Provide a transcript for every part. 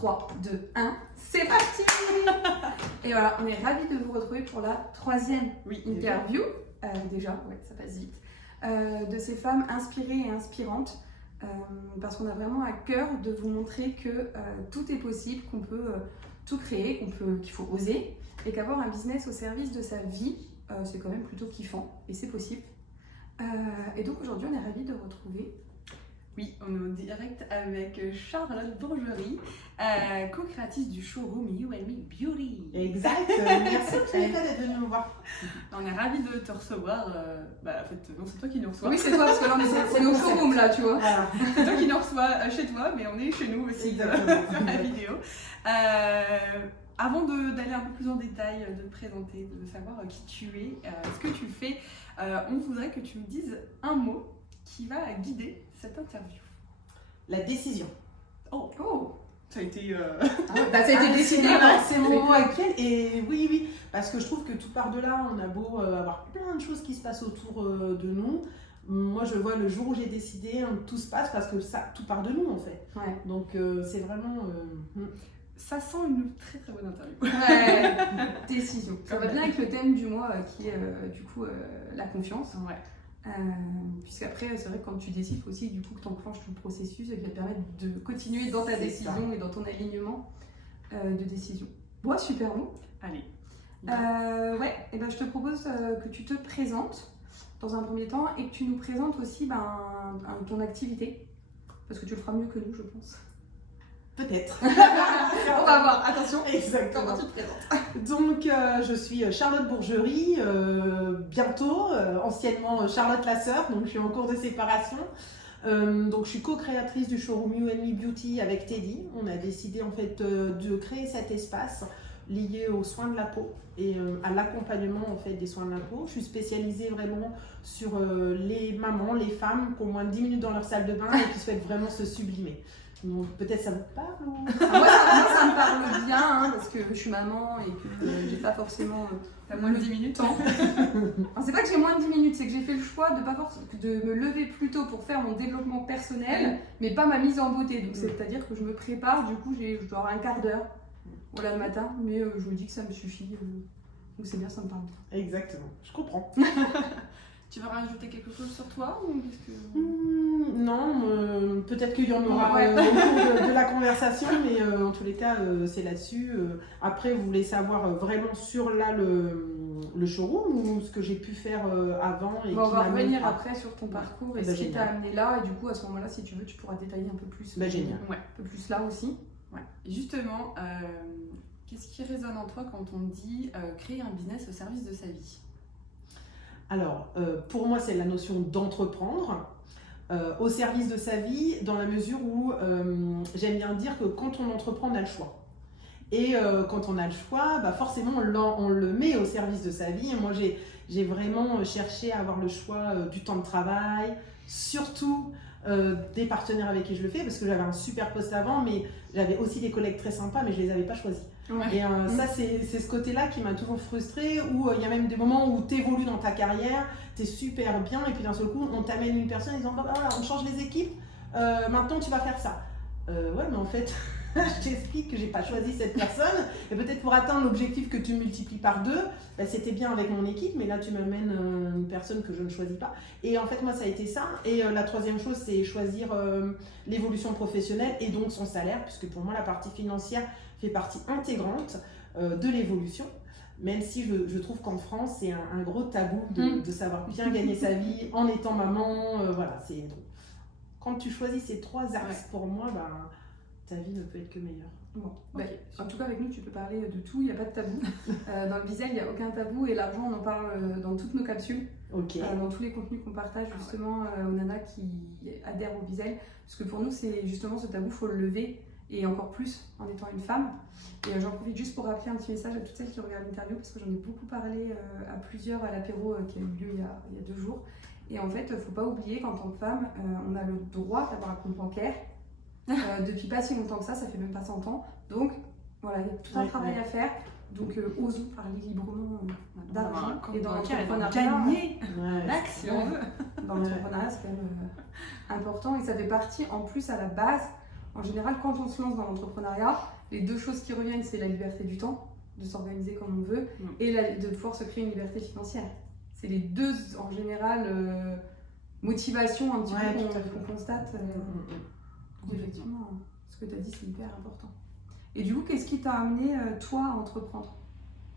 3, 2, 1, c'est parti. Et voilà, on est ravis de vous retrouver pour la troisième interview, déjà, ouais, ça passe vite, de ces femmes inspirées et inspirantes, parce qu'on a vraiment à cœur de vous montrer que tout est possible, qu'on peut tout créer, qu'il faut oser, et qu'avoir un business au service de sa vie, c'est quand même plutôt kiffant, et c'est possible. Et donc aujourd'hui, on est ravis de retrouver... Oui, on est en direct avec Charlotte Bourgerie, co-créatrice du showroom You and Me Beauty. Exact, merci d'être venue nous voir. On est ravis de te recevoir. En fait, non, c'est toi qui nous reçois. Oui, c'est toi, parce que là, c'est nos showrooms là, tu vois. Voilà. C'est toi qui nous reçois chez toi, mais on est chez nous aussi sur la vidéo. Avant d'aller un peu plus en détail, de te présenter, de savoir qui tu es, ce que tu fais, on voudrait que tu nous dises un mot qui va guider cette interview. La décision. Oh, ça a été... ça a été décidé. C'est mon mot actuel. Et oui, parce que je trouve que tout part de là, on a beau avoir plein de choses qui se passent autour de nous. Moi, je vois le jour où j'ai décidé, tout se passe parce que tout part de nous en fait. Ouais. Donc c'est vraiment... Ça sent une très très bonne interview. Ouais, décision. Ça va bien avec le thème du mois qui est du coup la confiance. Ouais. Puisqu'après, c'est vrai que quand tu décides, il faut aussi du coup que tu enclenches tout le processus et qui va te permettre de continuer dans ta décision et dans ton alignement de décision. Bon, super bon. Allez. Et ben, je te propose que tu te présentes dans un premier temps et que tu nous présentes aussi ton activité. Parce que tu le feras mieux que nous, je pense. Peut-être. On va voir, attention. Exactement. Comment tu te présentes? Donc, je suis Charlotte Bourgerie, bientôt, anciennement Charlotte la sœur, donc je suis en cours de séparation. Donc, je suis co-créatrice du showroom You and Me Beauty avec Teddy. On a décidé en fait de créer cet espace lié aux soins de la peau et à l'accompagnement en fait des soins de la peau. Je suis spécialisée vraiment sur les mamans, les femmes qui ont moins de 10 minutes dans leur salle de bain et qui souhaitent vraiment se sublimer. Donc, peut-être ça vous parle ou... Moi, ça me parle bien, hein, parce que je suis maman et que j'ai pas forcément... T'as moins de 10 minutes. C'est pas que j'ai moins de 10 minutes, c'est que j'ai fait le choix de me lever plus tôt pour faire mon développement personnel, mais pas ma mise en beauté. Donc c'est-à-dire que je me prépare, du coup je dois avoir un quart d'heure le matin, mais je me dis que ça me suffit. Donc c'est bien, ça me parle bien. Exactement, je comprends. Tu veux rajouter quelque chose sur toi ou qu'est-ce que... Non, peut-être qu'il y en aura au cours de la conversation, mais en tous les cas, c'est là-dessus. Après, vous voulez savoir vraiment sur là le showroom ou ce que j'ai pu faire avant et on va revenir après sur ton parcours et ce qui t'a génial. amené là. Et du coup, à ce moment-là, si tu veux, tu pourras détailler un peu plus. Génial. Ouais. Un peu plus là aussi. Ouais. Et justement, qu'est-ce qui résonne en toi quand on dit créer un business au service de sa vie? Alors, pour moi, c'est la notion d'entreprendre au service de sa vie, dans la mesure où j'aime bien dire que quand on entreprend, on a le choix. Et quand on a le choix, forcément, on le met au service de sa vie. Et moi, j'ai vraiment cherché à avoir le choix du temps de travail, surtout des partenaires avec qui je le fais, parce que j'avais un super poste avant, mais j'avais aussi des collègues très sympas, mais je ne les avais pas choisis. Ouais. Et ça, c'est ce côté-là qui m'a toujours frustrée, où il y a même des moments où tu évolues dans ta carrière, tu es super bien, et puis d'un seul coup, on t'amène une personne en disant voilà, on change les équipes, maintenant tu vas faire ça. Ouais, mais en fait, je t'explique que j'ai pas choisi cette personne, et peut-être pour atteindre l'objectif que tu multiplies par 2, c'était bien avec mon équipe, mais là tu m'amènes une personne que je ne choisis pas. Et en fait, moi, ça a été ça. Et la troisième chose, c'est choisir l'évolution professionnelle et donc son salaire, puisque pour moi, la partie financière fait partie intégrante de l'évolution, même si je trouve qu'en France, c'est un gros tabou de savoir bien gagner sa vie en étant maman. Voilà, quand tu choisis ces 3 axes, pour moi, ta vie ne peut être que meilleure. Bon, en tout cas, avec nous, tu peux parler de tout, il n'y a pas de tabou. Dans le Bizel, il n'y a aucun tabou et l'argent, on en parle dans toutes nos capsules, dans tous les contenus qu'on partage justement aux nanas qui adhèrent au Bizel. Parce que pour nous, c'est justement ce tabou, il faut le lever. Et encore plus en étant une femme. Et j'en profite juste pour rappeler un petit message à toutes celles qui regardent l'interview, parce que j'en ai beaucoup parlé à plusieurs à l'apéro qui a eu lieu il y a 2 jours. Et en fait, il ne faut pas oublier qu'en tant que femme, on a le droit d'avoir un compte bancaire. Depuis pas si longtemps que ça fait même pas 100 ans. Donc voilà, il y a tout un travail à faire. Donc osons parler librement d'argent. Et dans l'entrepreneuriat, si on veut. Dans l'entrepreneuriat, c'est quand même important. Et ça fait partie en plus à la base en général, quand on se lance dans l'entrepreneuriat, les deux choses qui reviennent, c'est la liberté du temps, de s'organiser comme on veut, et de pouvoir se créer une liberté financière. C'est les deux, en général, motivations un petit peu qu'on constate. Effectivement, ce que tu as dit, c'est hyper important. Et du coup, qu'est-ce qui t'a amené, toi, à entreprendre?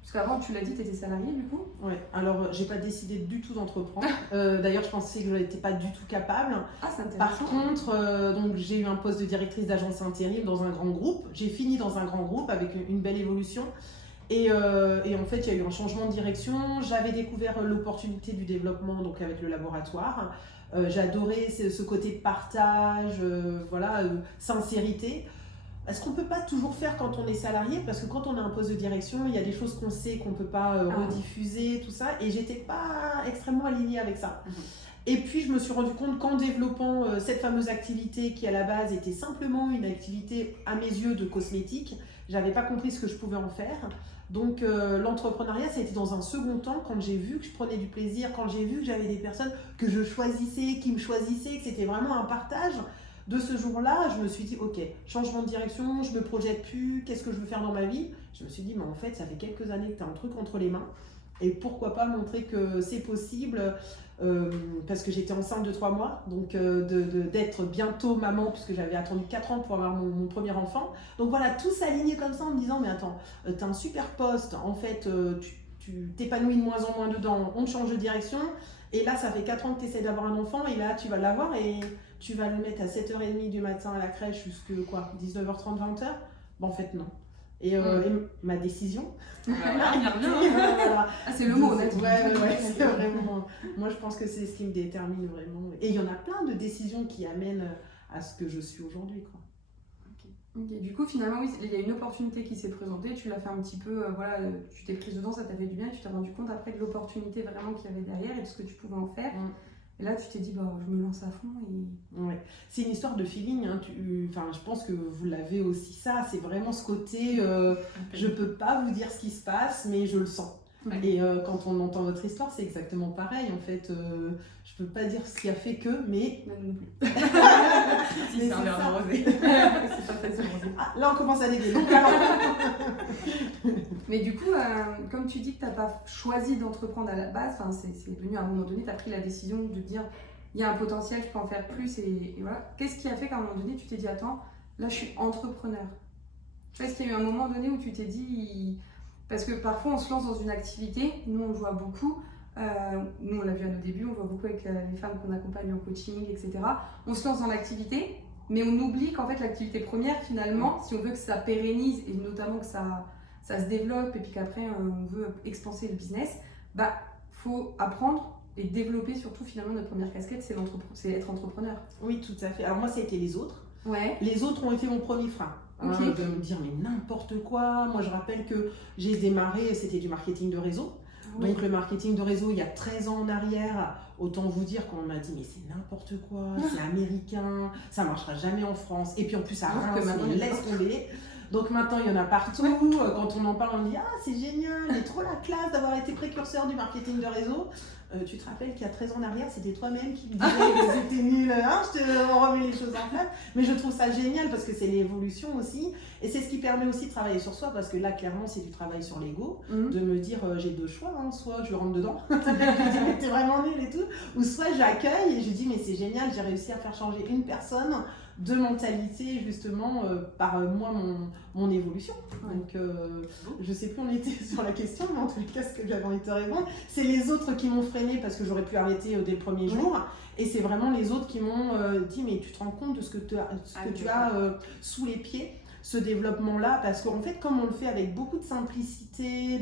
Parce qu'avant, tu l'as dit, tu étais salarié du coup? Ouais, alors j'ai pas décidé du tout d'entreprendre. D'ailleurs, je pensais que je n'étais pas du tout capable. Ah, c'est intéressant. Par contre, donc, j'ai eu un poste de directrice d'agence intérim dans un grand groupe. J'ai fini dans un grand groupe avec une belle évolution. Et en fait, il y a eu un changement de direction. J'avais découvert l'opportunité du développement donc avec le laboratoire. J'ai adoré ce côté partage, sincérité. Est-ce qu'on ne peut pas toujours faire quand on est salarié? Parce que quand on a un poste de direction, il y a des choses qu'on sait qu'on ne peut pas rediffuser, tout ça. Et j'étais pas extrêmement alignée avec ça. Et puis, je me suis rendu compte qu'en développant cette fameuse activité qui, à la base, était simplement une activité, à mes yeux, de cosmétique, je n'avais pas compris ce que je pouvais en faire. Donc, l'entrepreneuriat, ça a été dans un second temps, quand j'ai vu que je prenais du plaisir, quand j'ai vu que j'avais des personnes que je choisissais, qui me choisissaient, que c'était vraiment un partage. De ce jour-là, je me suis dit, ok, changement de direction, je ne me projette plus, qu'est-ce que je veux faire dans ma vie? Je me suis dit, mais en fait, ça fait quelques années que tu as un truc entre les mains. Et pourquoi pas montrer que c'est possible, parce que j'étais enceinte de 3 mois, donc d'être bientôt maman, puisque j'avais attendu 4 ans pour avoir mon premier enfant. Donc voilà, tout s'alignait comme ça en me disant, mais attends, tu as un super poste, en fait, tu t'épanouis de moins en moins dedans, on te change de direction. Et là, ça fait 4 ans que tu essaies d'avoir un enfant, et là, tu vas l'avoir, et tu vas le mettre à 7h30 du matin à la crèche jusqu'à 19h30, 20h. Bon, en fait, non. Et ma décision. Ah, c'est le mot, ouais, c'est vraiment. Moi, je pense que c'est ce qui me détermine vraiment. Et il y en a plein de décisions qui amènent à ce que je suis aujourd'hui, quoi. Okay. Du coup, finalement, oui, il y a une opportunité qui s'est présentée, tu l'as fait un petit peu, tu t'es prise dedans, ça t'a fait du bien, tu t'es rendu compte après de l'opportunité vraiment qu'il y avait derrière et de ce que tu pouvais en faire. Et là, tu t'es dit, je me lance à fond. Ouais. C'est une histoire de feeling. Hein. Je pense que vous l'avez aussi ça. C'est vraiment ce côté, je peux pas vous dire ce qui se passe, mais je le sens. Ouais. Et quand on entend votre histoire, c'est exactement pareil. En fait, je peux pas dire ce qui a fait que, mais... Non plus. Si, c'est un verre de rosé. C'est pas facile. Là, on commence à dégueuler. Mais du coup, comme tu dis que tu n'as pas choisi d'entreprendre à la base, c'est venu à un moment donné, tu as pris la décision de dire il y a un potentiel, je peux en faire plus. Et voilà. Qu'est-ce qui a fait qu'à un moment donné, tu t'es dit attends, là je suis entrepreneur? Est-ce qu'il y a eu un moment donné où tu t'es dit. Parce que parfois on se lance dans une activité, nous on le voit beaucoup, nous on l'a vu à nos débuts, on voit beaucoup avec les femmes qu'on accompagne en coaching, etc. On se lance dans l'activité, mais on oublie qu'en fait l'activité première finalement, si on veut que ça pérennise et notamment que ça se développe et puis qu'après on veut expanser le business, faut apprendre et développer surtout finalement notre première casquette, c'est être entrepreneur. Oui, tout à fait. Alors moi ça a été les autres. Ouais. Les autres ont été mon premier frein. Okay. De me dire mais n'importe quoi. Moi je rappelle que j'ai démarré, c'était du marketing de réseau. Oui. Donc le marketing de réseau il y a 13 ans en arrière, autant vous dire qu'on m'a dit mais c'est n'importe quoi, c'est américain, ça marchera jamais en France. Et puis en plus ça laisse tomber. Donc maintenant il y en a partout, quand on en parle on dit ah c'est génial, il est trop la classe d'avoir été précurseur du marketing de réseau. Tu te rappelles qu'il y a 13 ans en arrière, c'était toi-même qui me disais que c'était nul, je te remets les choses en place. Mais je trouve ça génial parce que c'est l'évolution aussi. Et c'est ce qui permet aussi de travailler sur soi parce que là, clairement, c'est du travail sur l'ego. De me dire, j'ai deux choix, soit je rentre dedans, je dis, mais t'es vraiment nul et tout. Ou soit j'accueille et je dis, mais c'est génial, j'ai réussi à faire changer une personne de mentalité justement par moi mon évolution. Donc je sais plus où on était sur la question, mais en tout cas ce que j'avais envie de te répondre, c'est les autres qui m'ont freiné parce que j'aurais pu arrêter dès le premier jour, et c'est vraiment les autres qui m'ont dit mais tu te rends compte de ce que tu as sous les pieds, ce développement là, parce qu'en fait comme on le fait avec beaucoup de simplicité,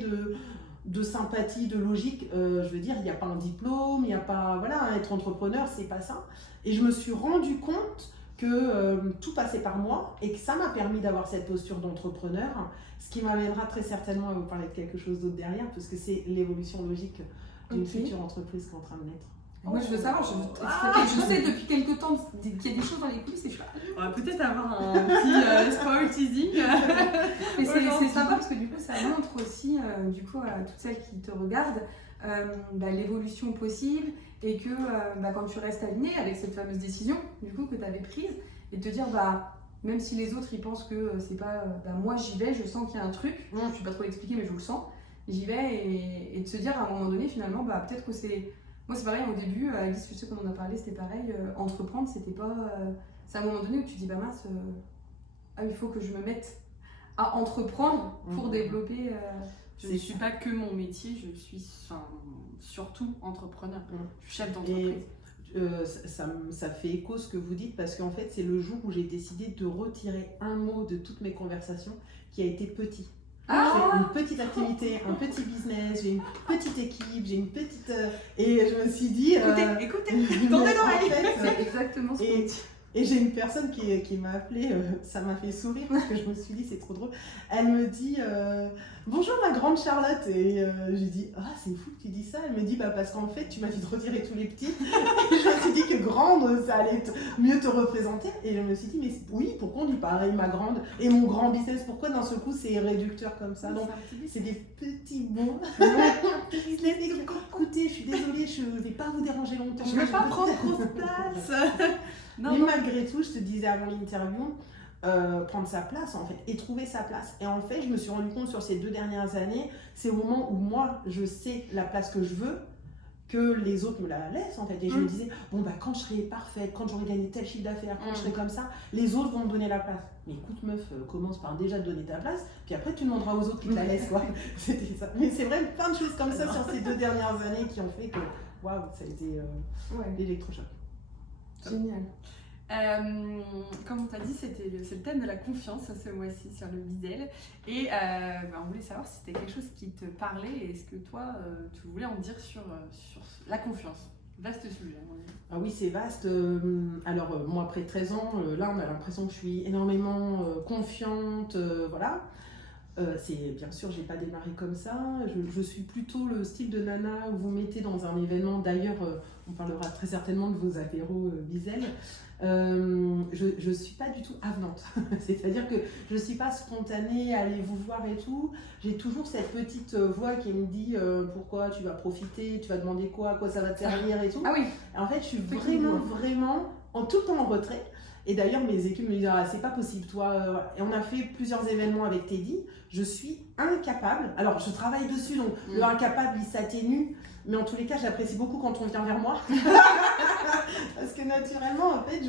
de sympathie, de logique, je veux dire il n'y a pas un diplôme, il n'y a pas, être entrepreneur c'est pas ça, et je me suis rendu compte que tout passait par moi et que ça m'a permis d'avoir cette posture d'entrepreneur, ce qui m'amènera très certainement à vous parler de quelque chose d'autre derrière, parce que c'est l'évolution logique d'une future entreprise qui est en train de naître. Moi je veux savoir, je sais depuis quelques temps qu'il y a des choses dans les coulisses et je suis on va peut-être avoir un petit spoil teasing. Mais c'est sympa parce que du coup ça montre aussi du coup à toutes celles qui te regardent l'évolution possible et que quand tu restes aligné avec cette fameuse décision du coup que tu avais prise et te dire même si les autres ils pensent que c'est pas. Moi j'y vais, je sens qu'il y a un truc, je ne sais pas trop l'expliquer, mais je le sens. J'y vais et de se dire à un moment donné, finalement, peut-être que c'est. Moi c'est pareil, au début, Alice, je sais qu'on en a parlé, c'était pareil, entreprendre, c'était pas. C'est à un moment donné où tu dis, mince, il faut que je me mette à entreprendre pour développer. Je ne suis pas que mon métier, je suis surtout entrepreneur. Je suis chef d'entreprise. Ça fait écho ce que vous dites parce qu'en fait c'est le jour où j'ai décidé de retirer un mot de toutes mes conversations qui a été petit. J'ai une petite activité, un petit business, j'ai une petite équipe, j'ai une petite... et je me suis dit... Écoutez, tendez l'oreille. C'est exactement ce qu'on dit. Et j'ai une personne qui m'a appelée, ça m'a fait sourire parce que je me suis dit c'est trop drôle. Elle me dit bonjour ma grande Charlotte et j'ai dit c'est fou que tu dis ça. Elle me dit parce qu'en fait tu m'as dit de retirer tous les petits. Et je me suis dit que grande ça allait mieux te représenter et je me suis dit mais oui pourquoi on dit pareil ma grande et mon grand business pourquoi d'un seul coup c'est réducteur comme ça. Donc c'est des petits mots. Écoutez je suis désolée je ne vais pas vous déranger longtemps. Je ne vais pas prendre trop de place. Mais malgré tout, je te disais avant l'interview, prendre sa place en fait et trouver sa place. Et en fait, je me suis rendu compte sur ces 2 dernières années, c'est au moment où moi, je sais la place que je veux, que les autres me la laissent en fait. Et je me disais, quand je serai parfaite, quand j'aurai gagné tel chiffre d'affaires, quand je serai comme ça, les autres vont me donner la place. Mais écoute meuf, commence par déjà te donner ta place, puis après tu demanderas aux autres qui te la laissent quoi. C'était ça. Mais c'est vrai, plein de choses comme ça sur ces 2 dernières années qui ont fait que, waouh, ça a été l'électrochoc. Génial. Comme on t'a dit, c'est le thème de la confiance ce mois-ci sur le Bizel. Et on voulait savoir si c'était quelque chose qui te parlait et est-ce que toi, tu voulais en dire sur la confiance. Vaste sujet. Ah oui, c'est vaste. Alors, moi, après 13 ans, là, on a l'impression que je suis énormément confiante. Voilà. C'est bien sûr, j'ai pas démarré comme ça. Je suis plutôt le style de nana où vous mettez dans un événement. D'ailleurs, on parlera très certainement de vos apéros Bizel. Je suis pas du tout avenante. C'est-à-dire que je suis pas spontanée, allez vous voir et tout. J'ai toujours cette petite voix qui me dit pourquoi tu vas profiter, tu vas demander quoi, à quoi ça va te servir et tout. Ah oui. En fait, je suis vraiment en tout le temps en retrait. Et d'ailleurs, mes équipes me disent c'est pas possible, toi. Et on a fait plusieurs événements avec Teddy. Je suis incapable. Alors, je travaille dessus, donc le incapable, il s'atténue. Mais en tous les cas, j'apprécie beaucoup quand on vient vers moi. Parce que naturellement, en fait,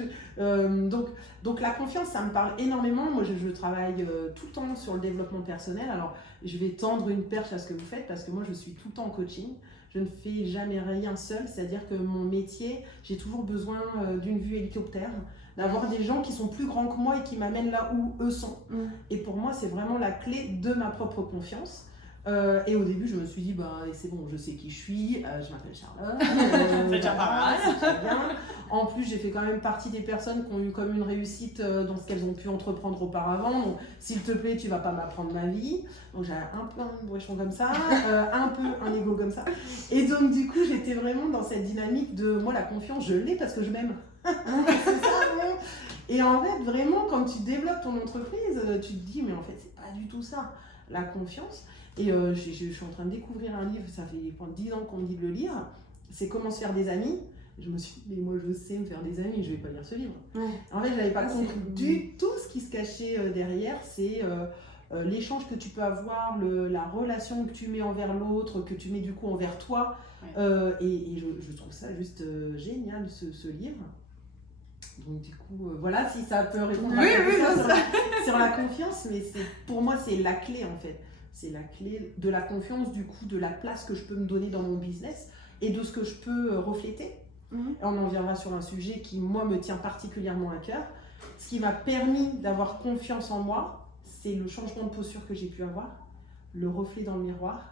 donc la confiance, ça me parle énormément. Moi, je travaille tout le temps sur le développement personnel. Alors, je vais tendre une perche à ce que vous faites parce que moi, je suis tout le temps en coaching. Je ne fais jamais rien seul. C'est-à-dire que mon métier, j'ai toujours besoin d'une vue hélicoptère, d'avoir des gens qui sont plus grands que moi et qui m'amènent là où eux sont. Et pour moi, c'est vraiment la clé de ma propre confiance. Et au début, je me suis dit, c'est bon, je sais qui je suis, je m'appelle Charlotte. C'est déjà pas mal. C'est bien. En plus, j'ai fait quand même partie des personnes qui ont eu comme une réussite dans ce qu'elles ont pu entreprendre auparavant. Donc, s'il te plaît, tu vas pas m'apprendre ma vie. Donc, j'avais un peu un bourrichon comme ça, un peu un ego comme ça. Et donc, du coup, j'étais vraiment dans cette dynamique de, moi, la confiance, je l'ai parce que je m'aime. C'est ça, bon. Et en fait, vraiment, quand tu développes ton entreprise, tu te dis, mais en fait, c'est pas du tout ça, la confiance. Et je suis en train de découvrir un livre, ça fait 10 ans qu'on me dit de le lire, c'est Comment se faire des amis. Je me suis dit, mais moi je sais me faire des amis, je vais pas lire ce livre. En fait, je n'avais pas compris du tout ce qui se cachait derrière, c'est l'échange que tu peux avoir, la relation que tu mets envers l'autre, que tu mets du coup envers toi. Et je trouve ça juste génial, ce livre. Donc du coup, voilà, si ça peut répondre sur la confiance, mais pour moi c'est la clé en fait. C'est la clé de la confiance, du coup, de la place que je peux me donner dans mon business et de ce que je peux refléter. Et on en viendra sur un sujet qui, moi, me tient particulièrement à cœur. Ce qui m'a permis d'avoir confiance en moi, c'est le changement de posture que j'ai pu avoir, le reflet dans le miroir,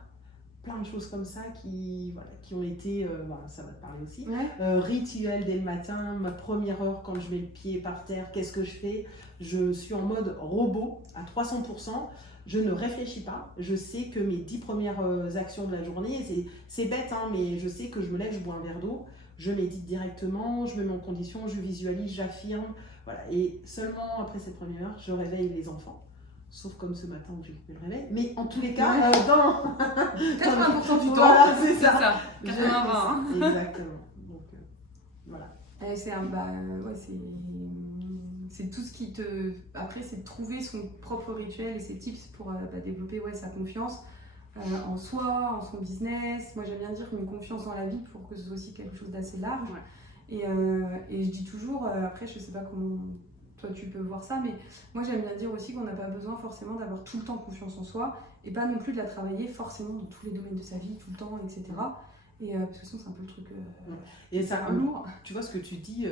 plein de choses comme ça qui ont été, ça va te parler aussi, rituel dès le matin, ma première heure quand je mets le pied par terre, qu'est-ce que je fais? Je suis en mode robot à 300%. Je ne réfléchis pas, je sais que mes 10 premières actions de la journée, c'est bête, hein, mais je sais que je me lève, je bois un verre d'eau, je médite directement, je me mets en condition, je visualise, j'affirme, voilà. Et seulement après cette première heure, je réveille les enfants, sauf comme ce matin où j'ai coupé le réveil, mais en tous les cas, dans 80% du temps, voilà, c'est ça. 80-20. Exactement, donc voilà. c'est tout ce qui te... Après, c'est de trouver son propre rituel et ses tips pour développer sa confiance en soi, en son business. Moi, j'aime bien dire une confiance dans la vie pour que ce soit aussi quelque chose d'assez large. Ouais. Et je dis toujours, après, je sais pas comment toi tu peux voir ça, mais moi, j'aime bien dire aussi qu'on n'a pas besoin forcément d'avoir tout le temps confiance en soi et pas non plus de la travailler forcément dans tous les domaines de sa vie, tout le temps, etc. Et parce que sinon, c'est un peu le truc. Et ça, tu vois ce que tu dis,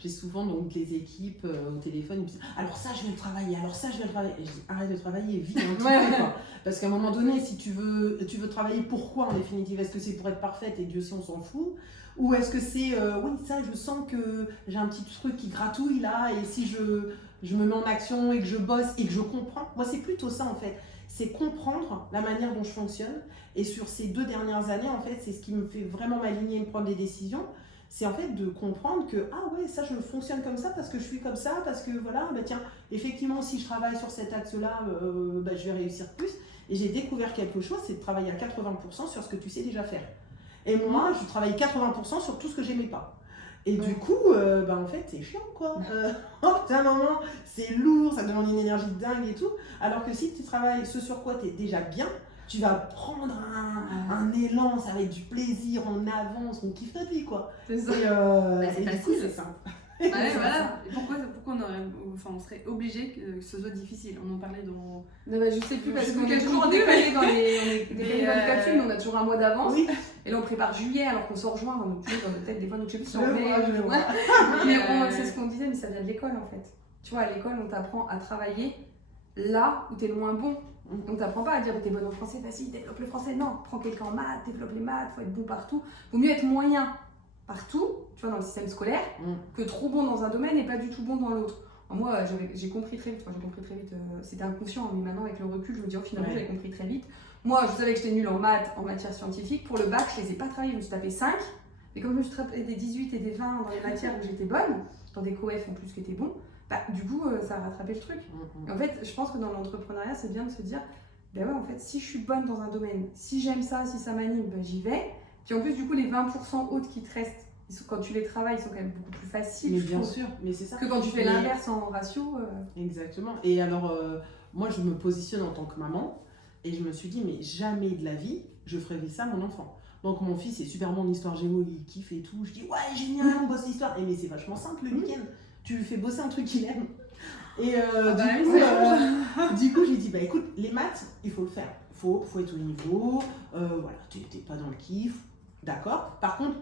j'ai souvent donc les équipes au téléphone, ils me disent alors ça je vais le travailler, alors ça je vais le travailler. Et je dis arrête de travailler, vis un petit peu quoi. Parce qu'à un moment donné, si tu veux travailler, pourquoi en définitive? Est-ce que c'est pour être parfaite et Dieu sait on s'en fout? Ou est-ce que c'est oui ça je sens que j'ai un petit truc qui gratouille là et si je me mets en action et que je bosse et que je comprends, moi c'est plutôt ça en fait. C'est comprendre la manière dont je fonctionne. Et sur ces 2 dernières années, en fait, c'est ce qui me fait vraiment m'aligner et me prendre des décisions. C'est en fait de comprendre que, ah ouais, ça, je fonctionne comme ça parce que je suis comme ça, parce que voilà, tiens, effectivement, si je travaille sur cet axe-là, je vais réussir plus. Et j'ai découvert quelque chose, c'est de travailler à 80% sur ce que tu sais déjà faire. Et moi, je travaille 80% sur tout ce que j'aimais pas. Et du coup, en fait, c'est chiant, quoi. À un moment, c'est lourd, ça demande une énergie de dingue et tout. Alors que si tu travailles ce sur quoi tu es déjà bien, tu vas prendre un élan, ça va être du plaisir, on avance, on kiffe notre vie, quoi. C'est ça. C'est facile, c'est ça. Ouais, voilà. Et pourquoi on serait obligé que ce soit difficile? On en parlait dans... Non, je sais plus parce qu'on est toujours décalé dans les calculs, mais on a toujours un mois d'avance. Oui. Et là on prépare juillet alors qu'on se rejoint dans nos têtes, des fois donc je sais plus si on mais c'est ce qu'on disait, mais ça vient de l'école en fait. Tu vois, à l'école on t'apprend à travailler là où t'es le moins bon. On t'apprend pas à dire t'es bonne en français, vas-y développe le français. Non, prends quelqu'un en maths, développe les maths, faut être bon partout. Vaut mieux être moyen partout, tu vois, dans le système scolaire, que trop bon dans un domaine et pas du tout bon dans l'autre. Moi, j'ai compris très vite, c'était inconscient, mais maintenant avec le recul, je me dis, finalement, j'avais compris très vite. Moi, je savais que j'étais nulle en maths, en matière scientifique. Pour le bac, je les ai pas travaillés, je me suis tapé 5. Et comme je me suis tapé des 18 et des 20 dans les matières où j'étais bonne, dans des coef en plus qui étaient bons, du coup, ça a rattrapé le truc. Et en fait, je pense que dans l'entrepreneuriat, c'est bien de se dire, en fait, si je suis bonne dans un domaine, si j'aime ça, si ça m'anime, j'y vais. Puis en plus, du coup, les 20% autres qui te restent, quand tu les travailles, ils sont quand même beaucoup plus faciles. Mais bien sûr, mais c'est ça. Que quand tu fais l'inverse en ratio. Exactement. Et alors, moi, je me positionne en tant que maman et je me suis dit, mais jamais de la vie, je ferai vivre ça à mon enfant. Donc, mon fils est super bon en histoire géo, il kiffe et tout. Je dis, ouais, génial, on bosse l'histoire. Mais c'est vachement simple le week-end. Tu lui fais bosser un truc qu'il aime. Et du coup, j'ai dit, écoute, les maths, il faut le faire. Faut être au niveau. Voilà, t'es pas dans le kiff. D'accord. Par contre,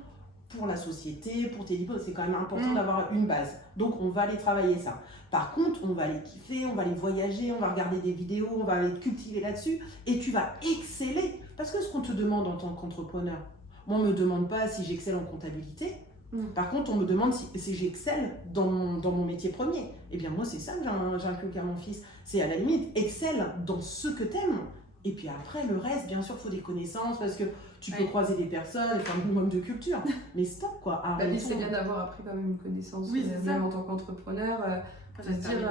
pour la société, pour tes diplômes, c'est quand même important d'avoir une base. Donc, on va aller travailler ça. Par contre, on va aller kiffer, on va aller voyager, on va regarder des vidéos, on va aller cultiver là-dessus. Et tu vas exceller. Parce que ce qu'on te demande en tant qu'entrepreneur, moi, on ne me demande pas si j'excelle en comptabilité. Par contre, on me demande si j'excelle dans mon métier premier. Eh bien, moi, c'est ça que j'inculque à mon fils. C'est à la limite, excelle dans ce que t'aimes. Et puis après, le reste, bien sûr, il faut des connaissances parce que tu peux croiser des personnes, faire un minimum de culture. Mais stop, quoi. C'est bien d'avoir appris quand même une connaissance, même en tant qu'entrepreneur, de se dire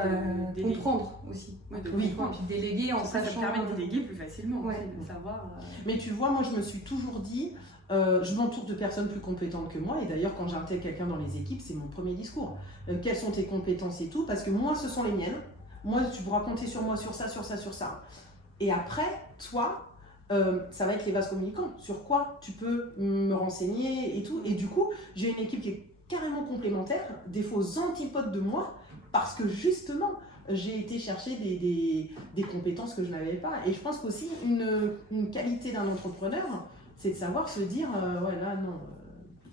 comprendre aussi. Comprendre, et puis déléguer en sachant. Ça permet de déléguer plus facilement, de savoir. Mais tu vois, moi, je me suis toujours dit, je m'entoure de personnes plus compétentes que moi. Et d'ailleurs, quand j'intègre quelqu'un dans les équipes, c'est mon premier discours. Quelles sont tes compétences et tout? Parce que moi, ce sont les miennes. Moi, tu pourras compter sur moi, sur ça, sur ça, sur ça. Et après, toi, ça va être les vases communicants. Sur quoi tu peux me renseigner et tout. Et du coup, j'ai une équipe qui est carrément complémentaire, des faux antipodes de moi, parce que justement, j'ai été chercher des compétences que je n'avais pas. Et je pense qu'aussi, une qualité d'un entrepreneur, c'est de savoir se dire, ouais, là, non,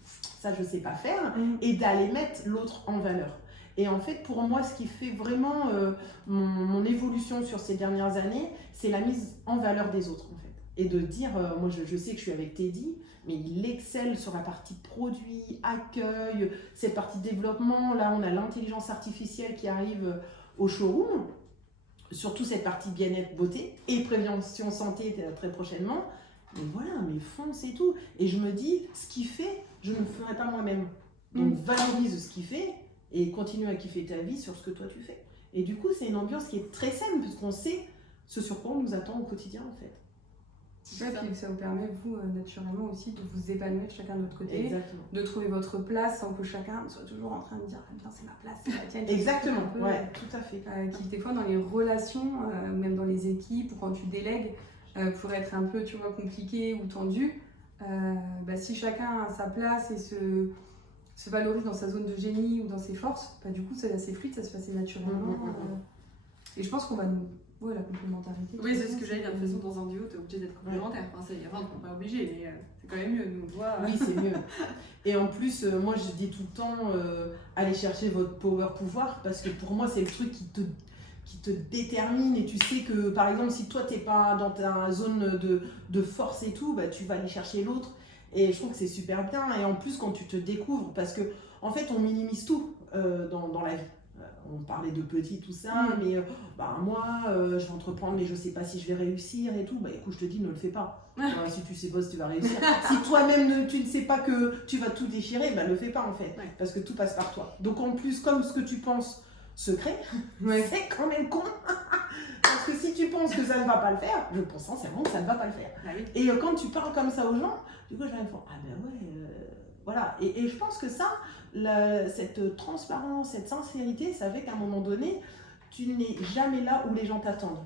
ça, je ne sais pas faire, et d'aller mettre l'autre en valeur. Et en fait, pour moi, ce qui fait vraiment mon évolution sur ces dernières années, c'est la mise en valeur des autres, en fait. Et de dire, moi, je sais que je suis avec Teddy, mais il excelle sur la partie produit, accueil, cette partie développement. Là, on a l'intelligence artificielle qui arrive au showroom, surtout cette partie bien-être, beauté et prévention santé très prochainement. Mais voilà, mais fonce et tout. Et je me dis, ce qu'il fait, je ne le ferai pas moi-même. Donc, valorise ce qu'il fait et continue à kiffer ta vie sur ce que toi tu fais. Et du coup, c'est une ambiance qui est très saine, puisqu'on sait ce sur quoi on nous attend au quotidien, en fait. Ouais, puis ça vous permet, vous, naturellement aussi, de vous épanouir chacun de votre côté, Exactement. de trouver votre place sans que chacun soit toujours en train de dire « Putain, c'est ma place, c'est la tienne ». Exactement, ouais, tout à fait. Qui, des fois, dans les relations, même dans les équipes, ou quand tu délègues, pourrait être un peu, tu vois, compliqué ou tendu. Si chacun a sa place et se valorise dans sa zone de génie ou dans ses forces, du coup, c'est assez fluide, ça se fait assez naturellement. Et je pense qu'on va nous... Ouais, la complémentarité. Oui, c'est ce que j'allais dire. De toute façon, dans un duo, t'es obligé d'être complémentaire. Enfin, pas obligé, mais c'est quand même mieux. Nous, on voit. Oui, c'est mieux. Et en plus, moi, je dis tout le temps, allez chercher votre power pouvoir, parce que pour moi, c'est le truc qui te détermine. Et tu sais que, par exemple, si toi, t'es pas dans ta zone de force et tout, tu vas aller chercher l'autre. Et je trouve que c'est super bien. Et en plus, quand tu te découvres, parce que, en fait, on minimise tout dans la vie. On parlait de petit, tout ça, mais moi, je vais entreprendre, mais je sais pas si je vais réussir et tout. Écoute, je te dis, ne le fais pas. Si tu sais pas si tu vas réussir. Si toi-même, tu ne sais pas que tu vas tout déchirer, le fais pas en fait. Ouais. Parce que tout passe par toi. Donc en plus, comme ce que tu penses secret, c'est quand même con. Parce que si tu penses que ça ne va pas le faire, je pense sincèrement que ça ne va pas le faire. Ah oui. Et quand tu parles comme ça aux gens, du coup, je vais me dire, voilà. Et je pense que ça, cette transparence, cette sincérité, ça fait qu'à un moment donné, tu n'es jamais là où les gens t'attendent.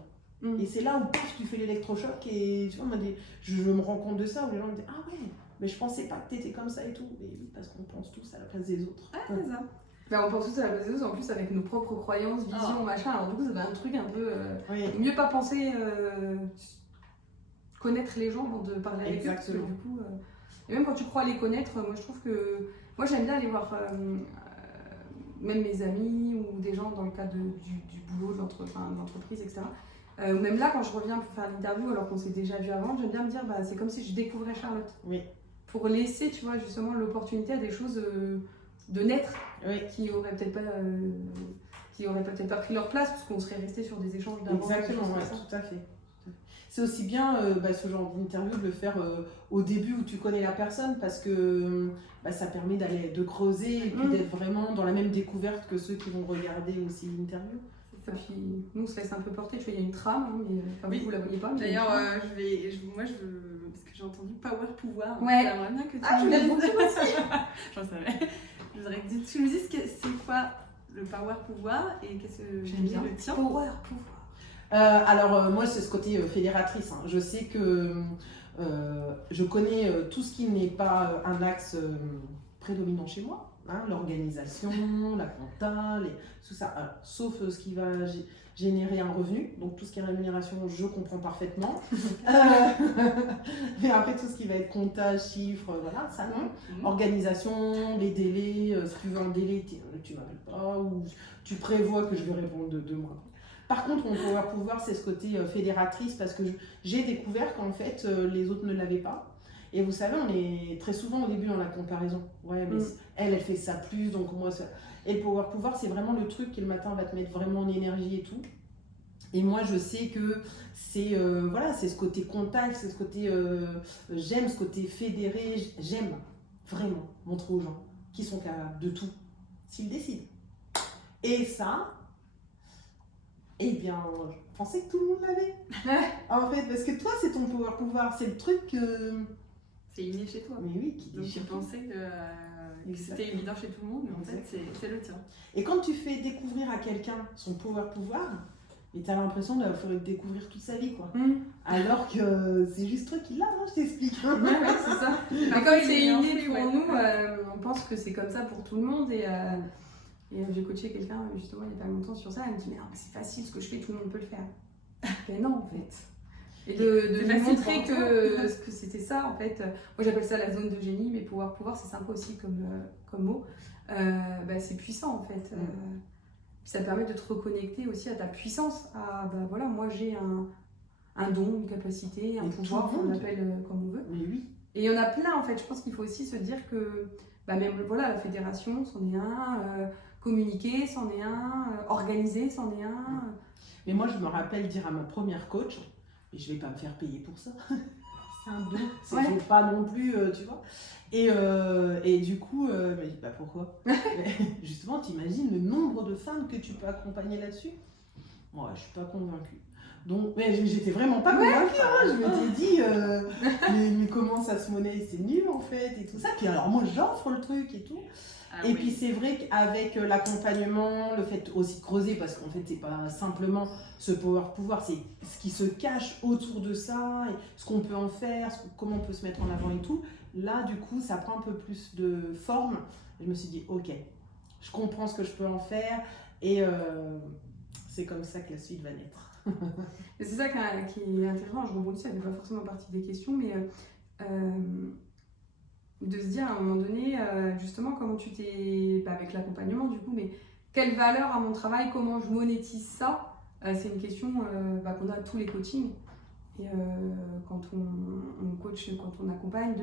Et c'est là où tu fais l'électrochoc. Et tu vois, je me rends compte de ça, où les gens me disent, ah ouais, mais je pensais pas que t'étais comme ça et tout. Et oui, parce qu'on pense tous à la place des autres. Ah, c'est ça. On pense tous à la place des autres, en plus avec nos propres croyances, visions, machin. Alors du coup, ça va un truc un peu... Mieux pas penser connaître les gens avant de parler avec eux. Parce que du coup... Et même quand tu crois les connaître, moi je trouve que... Moi j'aime bien aller voir même mes amis ou des gens dans le cadre du boulot, de l'entreprise, etc. Ou même là, quand je reviens pour faire l'interview alors qu'on s'est déjà vu avant, j'aime bien me dire c'est comme si je découvrais Charlotte. Oui. Pour laisser, tu vois, justement l'opportunité à des choses de naître qui auraient peut-être pas pris leur place parce qu'on serait resté sur des échanges d'avant. Exactement, tout à fait. C'est aussi bien ce genre d'interview de le faire au début où tu connais la personne parce que ça permet de creuser et puis d'être vraiment dans la même découverte que ceux qui vont regarder aussi l'interview. Et puis nous on se laisse un peu porter, tu vois, il y a une trame, mais vous la voyez pas. D'ailleurs, parce que j'ai entendu power pouvoir. Ouais. J'aimerais bien que tu je l'aime beaucoup aussi. J'en savais. Je voudrais que tu me dises c'est quoi le power pouvoir et qu'est-ce que j'aime bien le tien. Power pouvoir. Alors moi c'est ce côté fédératrice. Je sais que je connais tout ce qui n'est pas un axe prédominant chez moi, l'organisation, la compta, tout ça, sauf ce qui va générer un revenu. Donc tout ce qui est rémunération, je comprends parfaitement. Mais après tout ce qui va être compta, chiffres, voilà, ça non. Organisation, les délais, si tu veux un délai, tu m'appelles pas ou tu prévois que je vais répondre de 2 mois. Par contre, mon power pouvoir, c'est ce côté fédératrice parce que j'ai découvert qu'en fait, les autres ne l'avaient pas. Et vous savez, on est très souvent au début dans la comparaison. Ouais, mais elle fait ça plus, donc moi ça. Et le power pouvoir, c'est vraiment le truc qui le matin va te mettre vraiment en énergie et tout. Et moi, je sais que c'est c'est ce côté contact, c'est ce côté j'aime, ce côté fédéré. J'aime vraiment montrer aux gens qui sont capables de tout, s'ils décident. Et ça. Eh bien, je pensais que tout le monde l'avait. En fait, parce que toi, c'est ton power pouvoir. C'est le truc que... C'est inné chez toi. Mais oui, qui donc, je pensais que c'était évident chez tout le monde, mais en fait, c'est le tien. Et quand tu fais découvrir à quelqu'un son power pouvoir, tu as l'impression de faire découvrir toute sa vie, quoi. Alors que c'est juste toi qui l'as, non, je t'explique. Ouais, c'est ça. Mais comme c'est inné pour nous, on pense que c'est comme ça pour tout le monde. Et j'ai coaché quelqu'un justement il n'y a pas longtemps sur ça, elle me dit mais non, c'est facile, ce que je fais, tout le monde peut le faire. Mais non en fait. Et de montrer que c'était ça en fait. Moi j'appelle ça la zone de génie, mais pouvoir, c'est sympa aussi comme mot. C'est puissant en fait. Ça permet de te reconnecter aussi à ta puissance. Voilà, moi j'ai un don, une capacité, un pouvoir, on l'appelle comme on veut. Mais oui. Et il y en a plein en fait. Je pense qu'il faut aussi se dire que même la fédération, c'en est un. Communiquer, c'en est un, organiser, c'en est un. Mais moi, je me rappelle dire à ma première coach, et je vais pas me faire payer pour ça, c'est un don, c'est pas non plus, tu vois. Et du coup, elle m'a dit, pourquoi? Justement, t'imagines le nombre de femmes que tu peux accompagner là-dessus? Moi, je suis pas convaincue. Donc, mais j'étais vraiment pas convaincue. Je m'étais dit, mais comment ça se monnaie, c'est nul en fait, et tout ça. Puis alors, moi, j'offre le truc et tout. Et puis, c'est vrai qu'avec l'accompagnement, le fait aussi de creuser, parce qu'en fait, c'est pas simplement ce pouvoir, c'est ce qui se cache autour de ça, et ce qu'on peut en faire, comment on peut se mettre en avant et tout. Là, du coup, ça prend un peu plus de forme. Et je me suis dit, ok, je comprends ce que je peux en faire, et c'est comme ça que la suite va naître. Et c'est ça qui est intéressant, je rebondis, ça ne fait pas forcément partie des questions, mais de se dire à un moment donné, justement, comment tu t'es, avec l'accompagnement du coup, mais quelle valeur à mon travail, comment je monétise ça, c'est une question qu'on a à tous les coachings. Et quand on coach, quand on accompagne,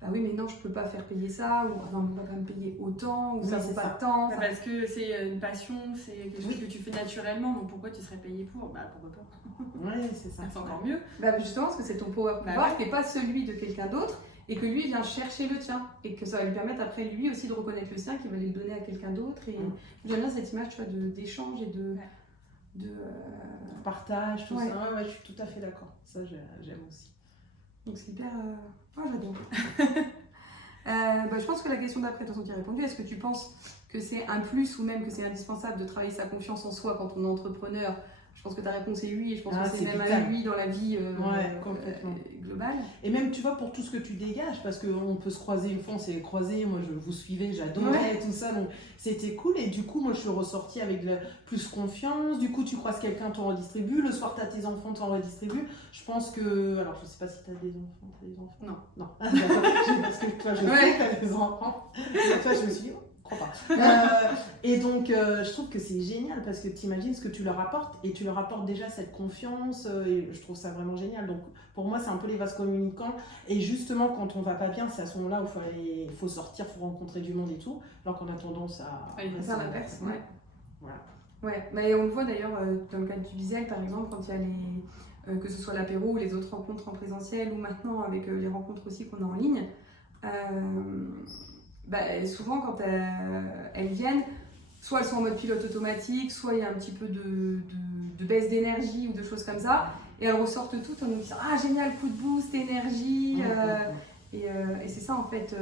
bah oui, mais non, je peux pas faire payer ça, ou non, on ne peut pas me payer autant, ou ça vaut pas de temps. Parce que c'est une passion, c'est quelque chose que tu fais naturellement, donc pourquoi tu serais payé pour ? Bah pourquoi pas ? Ouais, c'est ça. C'est encore mieux. Bah justement, parce que c'est ton pouvoir qui n'est pas celui de quelqu'un d'autre, et que lui vient chercher le tien, et que ça va lui permettre après lui aussi de reconnaître le sien, qu'il va le donner à quelqu'un d'autre. Et j'aime bien cette image, tu vois, d'échange et de partage, tout ça. Ouais, je suis tout à fait d'accord. Ça, j'aime aussi. Donc c'est hyper... j'adore. Je pense que la question d'après, de toute façon, tu as répondu. Est-ce que tu penses que c'est un plus ou même que c'est indispensable de travailler sa confiance en soi quand on est entrepreneur ? Je pense que ta réponse est oui, et je pense que c'est même un oui dans la vie complètement. Globale. Et même, tu vois, pour tout ce que tu dégages, parce qu'on peut se croiser une fois, on s'est croisés, moi je vous suivais, j'adorais tout ça, donc c'était cool. Et du coup, moi je suis ressortie avec plus confiance. Du coup, tu croises quelqu'un, t'en redistribues. Le soir, t'as tes enfants, t'en redistribues. Je pense que. Alors, je sais pas si t'as des enfants. Non. D'accord. Parce que toi, je sais que t'as des enfants. Et toi, je me suis dit, et donc je trouve que c'est génial parce que tu imagines ce que tu leur apportes et tu leur apportes déjà cette confiance et je trouve ça vraiment génial. Donc pour moi c'est un peu les vases communicants et justement quand on va pas bien c'est à ce moment là où il faut sortir, il faut rencontrer du monde et tout, alors qu'on a tendance à faire l'inverse. Voilà. Ouais, mais on le voit d'ailleurs dans le cadre du Bizel par exemple quand il y a les que ce soit l'apéro ou les autres rencontres en présentiel ou maintenant avec les rencontres aussi qu'on a en ligne. Souvent quand elles viennent, soit elles sont en mode pilote automatique, soit il y a un petit peu de baisse d'énergie ou de choses comme ça, et elles ressortent toutes en nous disant ah génial, coup de boost, énergie, et c'est ça en fait,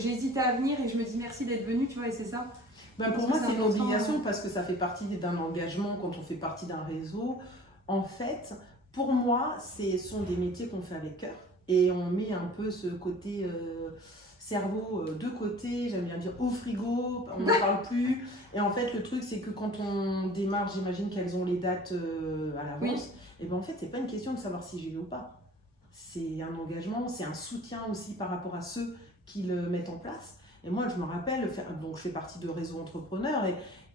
j'ai hésité à venir et je me dis merci d'être venue, tu vois, et c'est ça. Pour moi c'est une obligation parce que ça fait partie d'un engagement quand on fait partie d'un réseau. En fait, pour moi, ce sont des métiers qu'on fait avec cœur et on met un peu ce côté... cerveau de côté, j'aime bien dire au frigo, on n'en parle plus. Et en fait, le truc, c'est que quand on démarre, j'imagine qu'elles ont les dates à l'avance. Et en fait, c'est pas une question de savoir si j'y vais ou pas. C'est un engagement, c'est un soutien aussi par rapport à ceux qui le mettent en place. Et moi, je me rappelle, donc je fais partie de Réseau Entrepreneur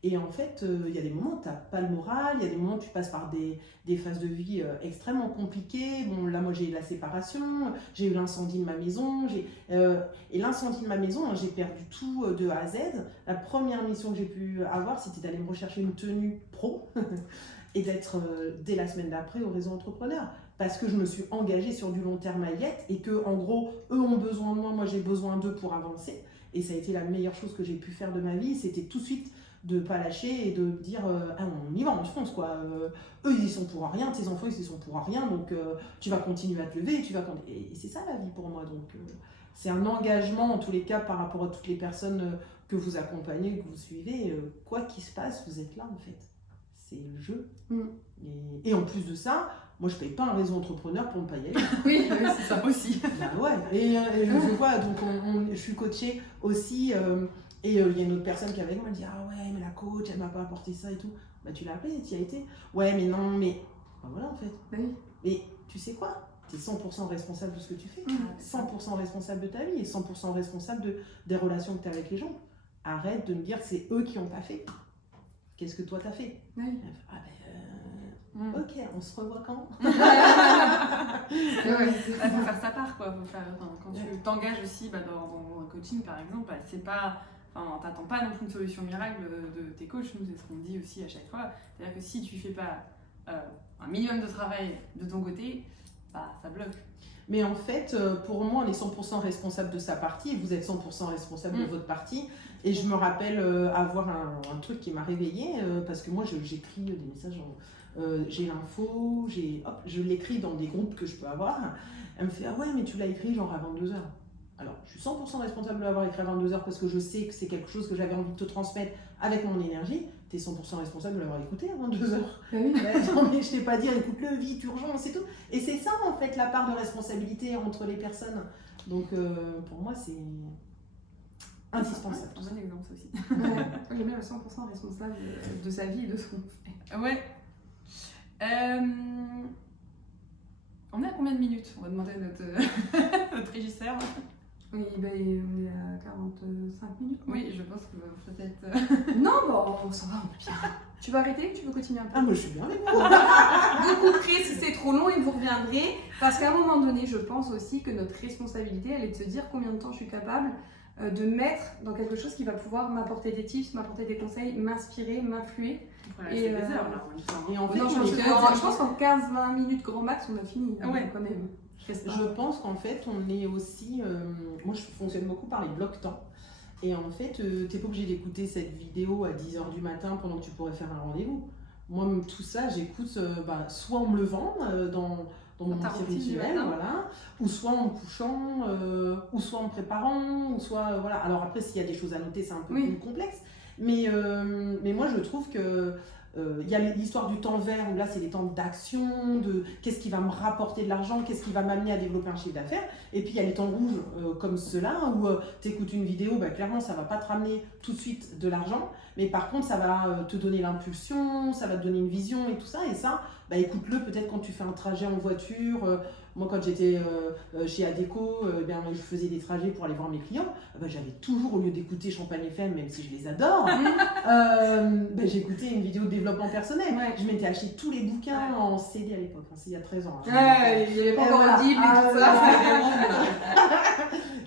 et en fait, il y a des moments où tu n'as pas le moral, il y a des moments où tu passes par des phases de vie extrêmement compliquées. Bon, là, moi, j'ai eu la séparation, j'ai eu l'incendie de ma maison. Et l'incendie de ma maison, j'ai perdu tout de A à Z. La première mission que j'ai pu avoir, c'était d'aller me rechercher une tenue pro et d'être dès la semaine d'après au Réseau Entrepreneur. Parce que je me suis engagée sur du long terme à y être et que, en gros, eux ont besoin de moi, moi j'ai besoin d'eux pour avancer. Et ça a été la meilleure chose que j'ai pu faire de ma vie, c'était tout de suite de ne pas lâcher et de dire on y va, on se fonce quoi. Eux ils y sont pour rien, tes enfants ils y sont pour rien, donc tu vas continuer à te lever et c'est ça la vie pour moi. Donc c'est un engagement en tous les cas par rapport à toutes les personnes que vous accompagnez, que vous suivez, quoi qu'il se passe, vous êtes là en fait. C'est le jeu. Et en plus de ça, moi je paye pas un réseau entrepreneur pour ne pas y aller. Oui, c'est ça aussi. Et je vois, donc je suis coachée aussi. Et il y a une autre personne qui avait moi, elle dit ah ouais mais la coach elle m'a pas apporté ça et tout. Tu l'as appelé, tu y as été. Ouais mais non mais voilà en fait. Mais tu sais quoi, tu es 100% responsable de ce que tu fais, 100% responsable de ta vie et 100% responsable des relations que tu as avec les gens. Arrête de me dire que c'est eux qui n'ont pas fait. Qu'est-ce que toi t'as fait? Ok, on se revoit quand? Faut faire sa part quoi. Quand tu t'engages aussi dans un coaching par exemple, c'est pas... t'attends pas non plus une solution miracle de tes coachs, nous c'est ce qu'on dit aussi à chaque fois. C'est-à-dire que si tu fais pas un minimum de travail de ton côté, ça bloque. Mais en fait, pour moi, on est 100% responsable de sa partie et vous êtes 100% responsable de votre partie. Et je me rappelle avoir un truc qui m'a réveillée parce que moi, j'écris des messages j'ai l'info, je l'écris dans des groupes que je peux avoir. Elle me fait, ah ouais, mais tu l'as écrit genre à 22h. Alors, je suis 100% responsable de l'avoir écrit à 22h parce que je sais que c'est quelque chose que j'avais envie de te transmettre avec mon énergie. Tu es 100% responsable de l'avoir écouté à 22h. Oui. Non, mais je t'ai pas dit, écoute-le, vite, urgence et tout. Et c'est ça, en fait, la part de responsabilité entre les personnes. Donc, pour moi, c'est indispensable. Un bon exemple aussi. Ouais. J'aime bien le 100% responsable de sa vie et de ce qu'on fait. Ouais. On est à combien de minutes? On va demander à notre régisseur. Oui, ben, on est à 45 minutes. Oui, je pense que peut-être... Non, bon, ça va, on est bien. Tu veux arrêter ou tu veux continuer un peu? Ah, moi, je suis bien avec vous. Vous couperez si c'est trop long et vous reviendrez. Parce qu'à un moment donné, je pense aussi que notre responsabilité, elle est de se dire combien de temps je suis capable de mettre dans quelque chose qui va pouvoir m'apporter des tips, m'apporter des conseils, m'inspirer, m'influer. Voilà, c'est des heures là. Et en fait, Non, je pense qu'en 15-20 minutes grand max, on a fini. Ouais. Quand même. je pense qu'en fait, on est aussi... moi, je fonctionne beaucoup par les blocs-temps. Et en fait, tu n'es pas obligé d'écouter cette vidéo à 10h du matin pendant que tu pourrais faire un rendez-vous. Moi, tout ça, j'écoute soit en me levant dans mon petit rituel, voilà, ou soit en me couchant, ou soit en me préparant, ou soit... voilà. Alors après, s'il y a des choses à noter, c'est un peu plus complexe. Mais moi, je trouve que... il y a l'histoire du temps vert où là c'est les temps d'action, de qu'est-ce qui va me rapporter de l'argent, qu'est-ce qui va m'amener à développer un chiffre d'affaires. Et puis il y a les temps rouges comme ceux-là où tu écoutes une vidéo, clairement ça va pas te ramener tout de suite de l'argent, mais par contre ça va te donner l'impulsion, ça va te donner une vision et tout ça. Et ça, écoute-le peut-être quand tu fais un trajet en voiture. Moi quand j'étais chez Adéco, je faisais des trajets pour aller voir mes clients. J'avais toujours, au lieu d'écouter Champagne FM, même si je les adore, j'écoutais une vidéo de développement personnel. Ouais. Je m'étais acheté tous les bouquins en CD à l'époque, c'est il y a 13 ans. Il n'y avait pas encore le Audible et tout ça.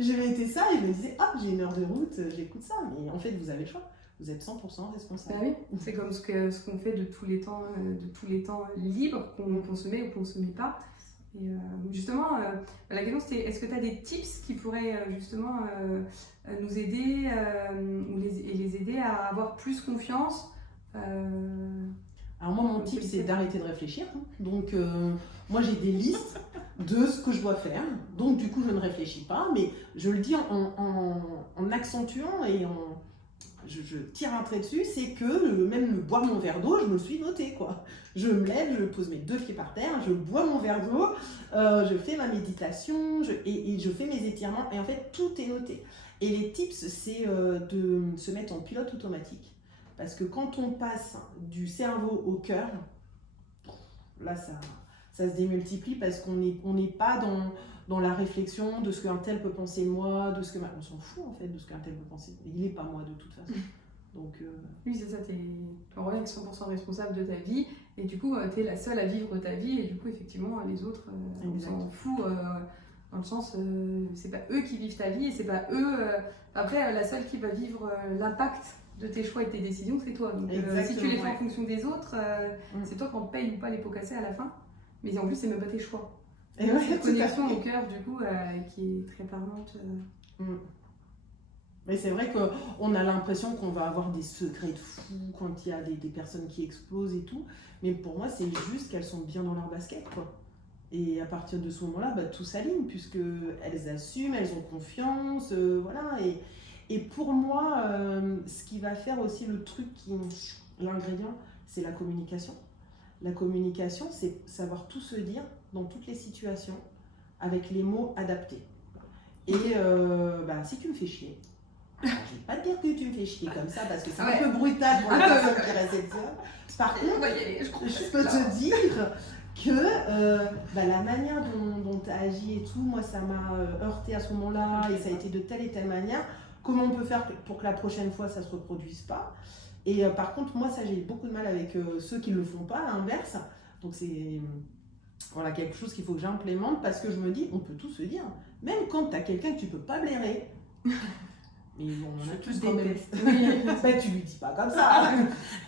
Je mettais ça et je me disais, j'ai une heure de route, j'écoute ça. Mais en fait, vous avez le choix. Vous êtes 100% responsable. Oui, c'est comme ce qu'on fait de tous les temps libres qu'on se met ou qu'on ne se met pas. Et justement, la question c'était, est-ce que tu as des tips qui pourraient justement nous aider ou les aider à avoir plus confiance Alors moi, mon tip, c'est d'arrêter de réfléchir. Donc, moi, j'ai des listes de ce que je dois faire. Donc, du coup, je ne réfléchis pas, mais je le dis en accentuant et je tire un trait dessus, c'est que même boire mon verre d'eau, je me le suis noté, quoi. Je me lève, je pose mes 2 pieds par terre, je bois mon verre d'eau, je fais ma méditation et je fais mes étirements. Et en fait, tout est noté. Et les tips, c'est de se mettre en pilote automatique. Parce que quand on passe du cerveau au cœur, là, ça se démultiplie parce qu'on n'est pas dans la réflexion de ce qu'un tel peut penser de moi, de ce que... On s'en fout en fait de ce qu'un tel peut penser. Il n'est pas moi de toute façon. Donc, oui, c'est ça, tu es 100% responsable de ta vie et du coup, tu es la seule à vivre ta vie et du coup, effectivement, les autres, on s'en fout dans le sens, c'est pas eux qui vivent ta vie et c'est pas eux... Après, la seule qui va vivre l'impact de tes choix et de tes décisions, c'est toi. Donc, si tu les fais en fonction des autres, c'est toi qu'on paye ou pas les pots cassés à la fin. Mais en plus, c'est même pas tes choix. Et cette connexion au cœur, du coup, qui est très parlante. Mais c'est vrai qu'on a l'impression qu'on va avoir des secrets de fou quand il y a des personnes qui explosent et tout. Mais pour moi, c'est juste qu'elles sont bien dans leur basket, quoi. Et à partir de ce moment-là, tout s'aligne, puisqu'elles assument, elles ont confiance, voilà. Et pour moi, ce qui va faire aussi le truc, l'ingrédient, c'est la communication. La communication, c'est savoir tout se dire dans toutes les situations, avec les mots adaptés. Et si tu me fais chier, alors, je ne vais pas te dire que tu me fais chier comme ça, parce que c'est un peu brutal pour la personne qui réceptionne. Par contre, je peux te dire que la manière dont tu as agi et tout, moi ça m'a heurté à ce moment-là, et ça a été de telle et telle manière. Comment on peut faire pour que la prochaine fois ça ne se reproduise pas? Et par contre, moi ça j'ai beaucoup de mal avec ceux qui ne le font pas, à l'inverse. Donc c'est quelque chose qu'il faut que j'implémente, parce que je me dis, on peut tout se dire. Même quand tu as quelqu'un que tu ne peux pas blairer. Mais bon, on a tous quand même. Tu lui dis pas comme ça.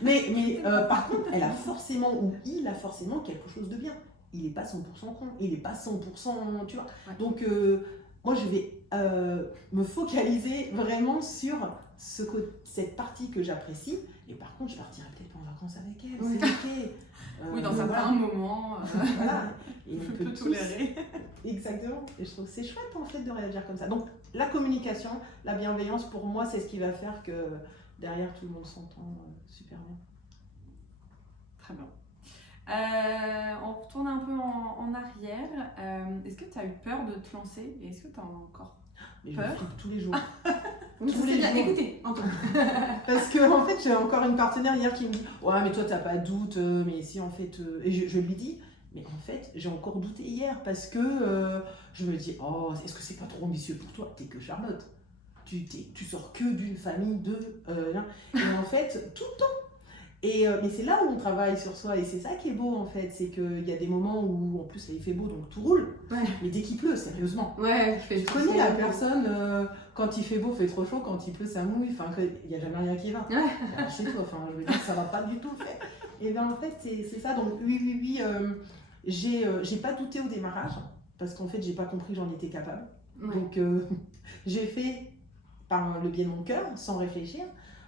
Mais par contre, elle a forcément, ou il a forcément quelque chose de bien. Il n'est pas 100% con, il n'est pas 100%, tu vois. Ouais. Donc, moi, je vais me focaliser vraiment sur cette partie que j'apprécie Et par contre, je partirai peut-être pas en vacances avec elle, c'est ok. Oui, dans certains moments, voilà. Et je peux tolérer. Exactement. Et je trouve que c'est chouette en fait de réagir comme ça. Donc la communication, la bienveillance, pour moi, c'est ce qui va faire que derrière tout le monde s'entend super bien. Très bien. On retourne un peu en arrière. Est-ce que tu as eu peur de te lancer et est-ce que tu as encore peur? Je flippe tous les jours. Tous les jours. Écoutez, parce que en fait, j'ai encore une partenaire hier qui me dit ouais, mais toi, t'as pas de doute, mais si en fait. Et je lui dis mais en fait, j'ai encore douté hier parce que je me dis oh, est-ce que c'est pas trop ambitieux pour toi? T'es que Charlotte. Tu sors que d'une famille de. Et en fait, tout le temps. Mais c'est là où on travaille sur soi et c'est ça qui est beau en fait, c'est qu'il y a des moments où en plus il fait beau donc tout roule, mais dès qu'il pleut, sérieusement. Tu connais la personne, quand il fait beau, fait trop chaud, quand il pleut, ça mouille, enfin il n'y a jamais rien qui va. Alors, chez toi, enfin je veux dire, ça va pas du tout fait. Et bien en fait c'est ça, donc oui, j'ai pas douté au démarrage, parce qu'en fait j'ai pas compris que j'en étais capable. Donc j'ai fait par le biais de mon cœur, sans réfléchir.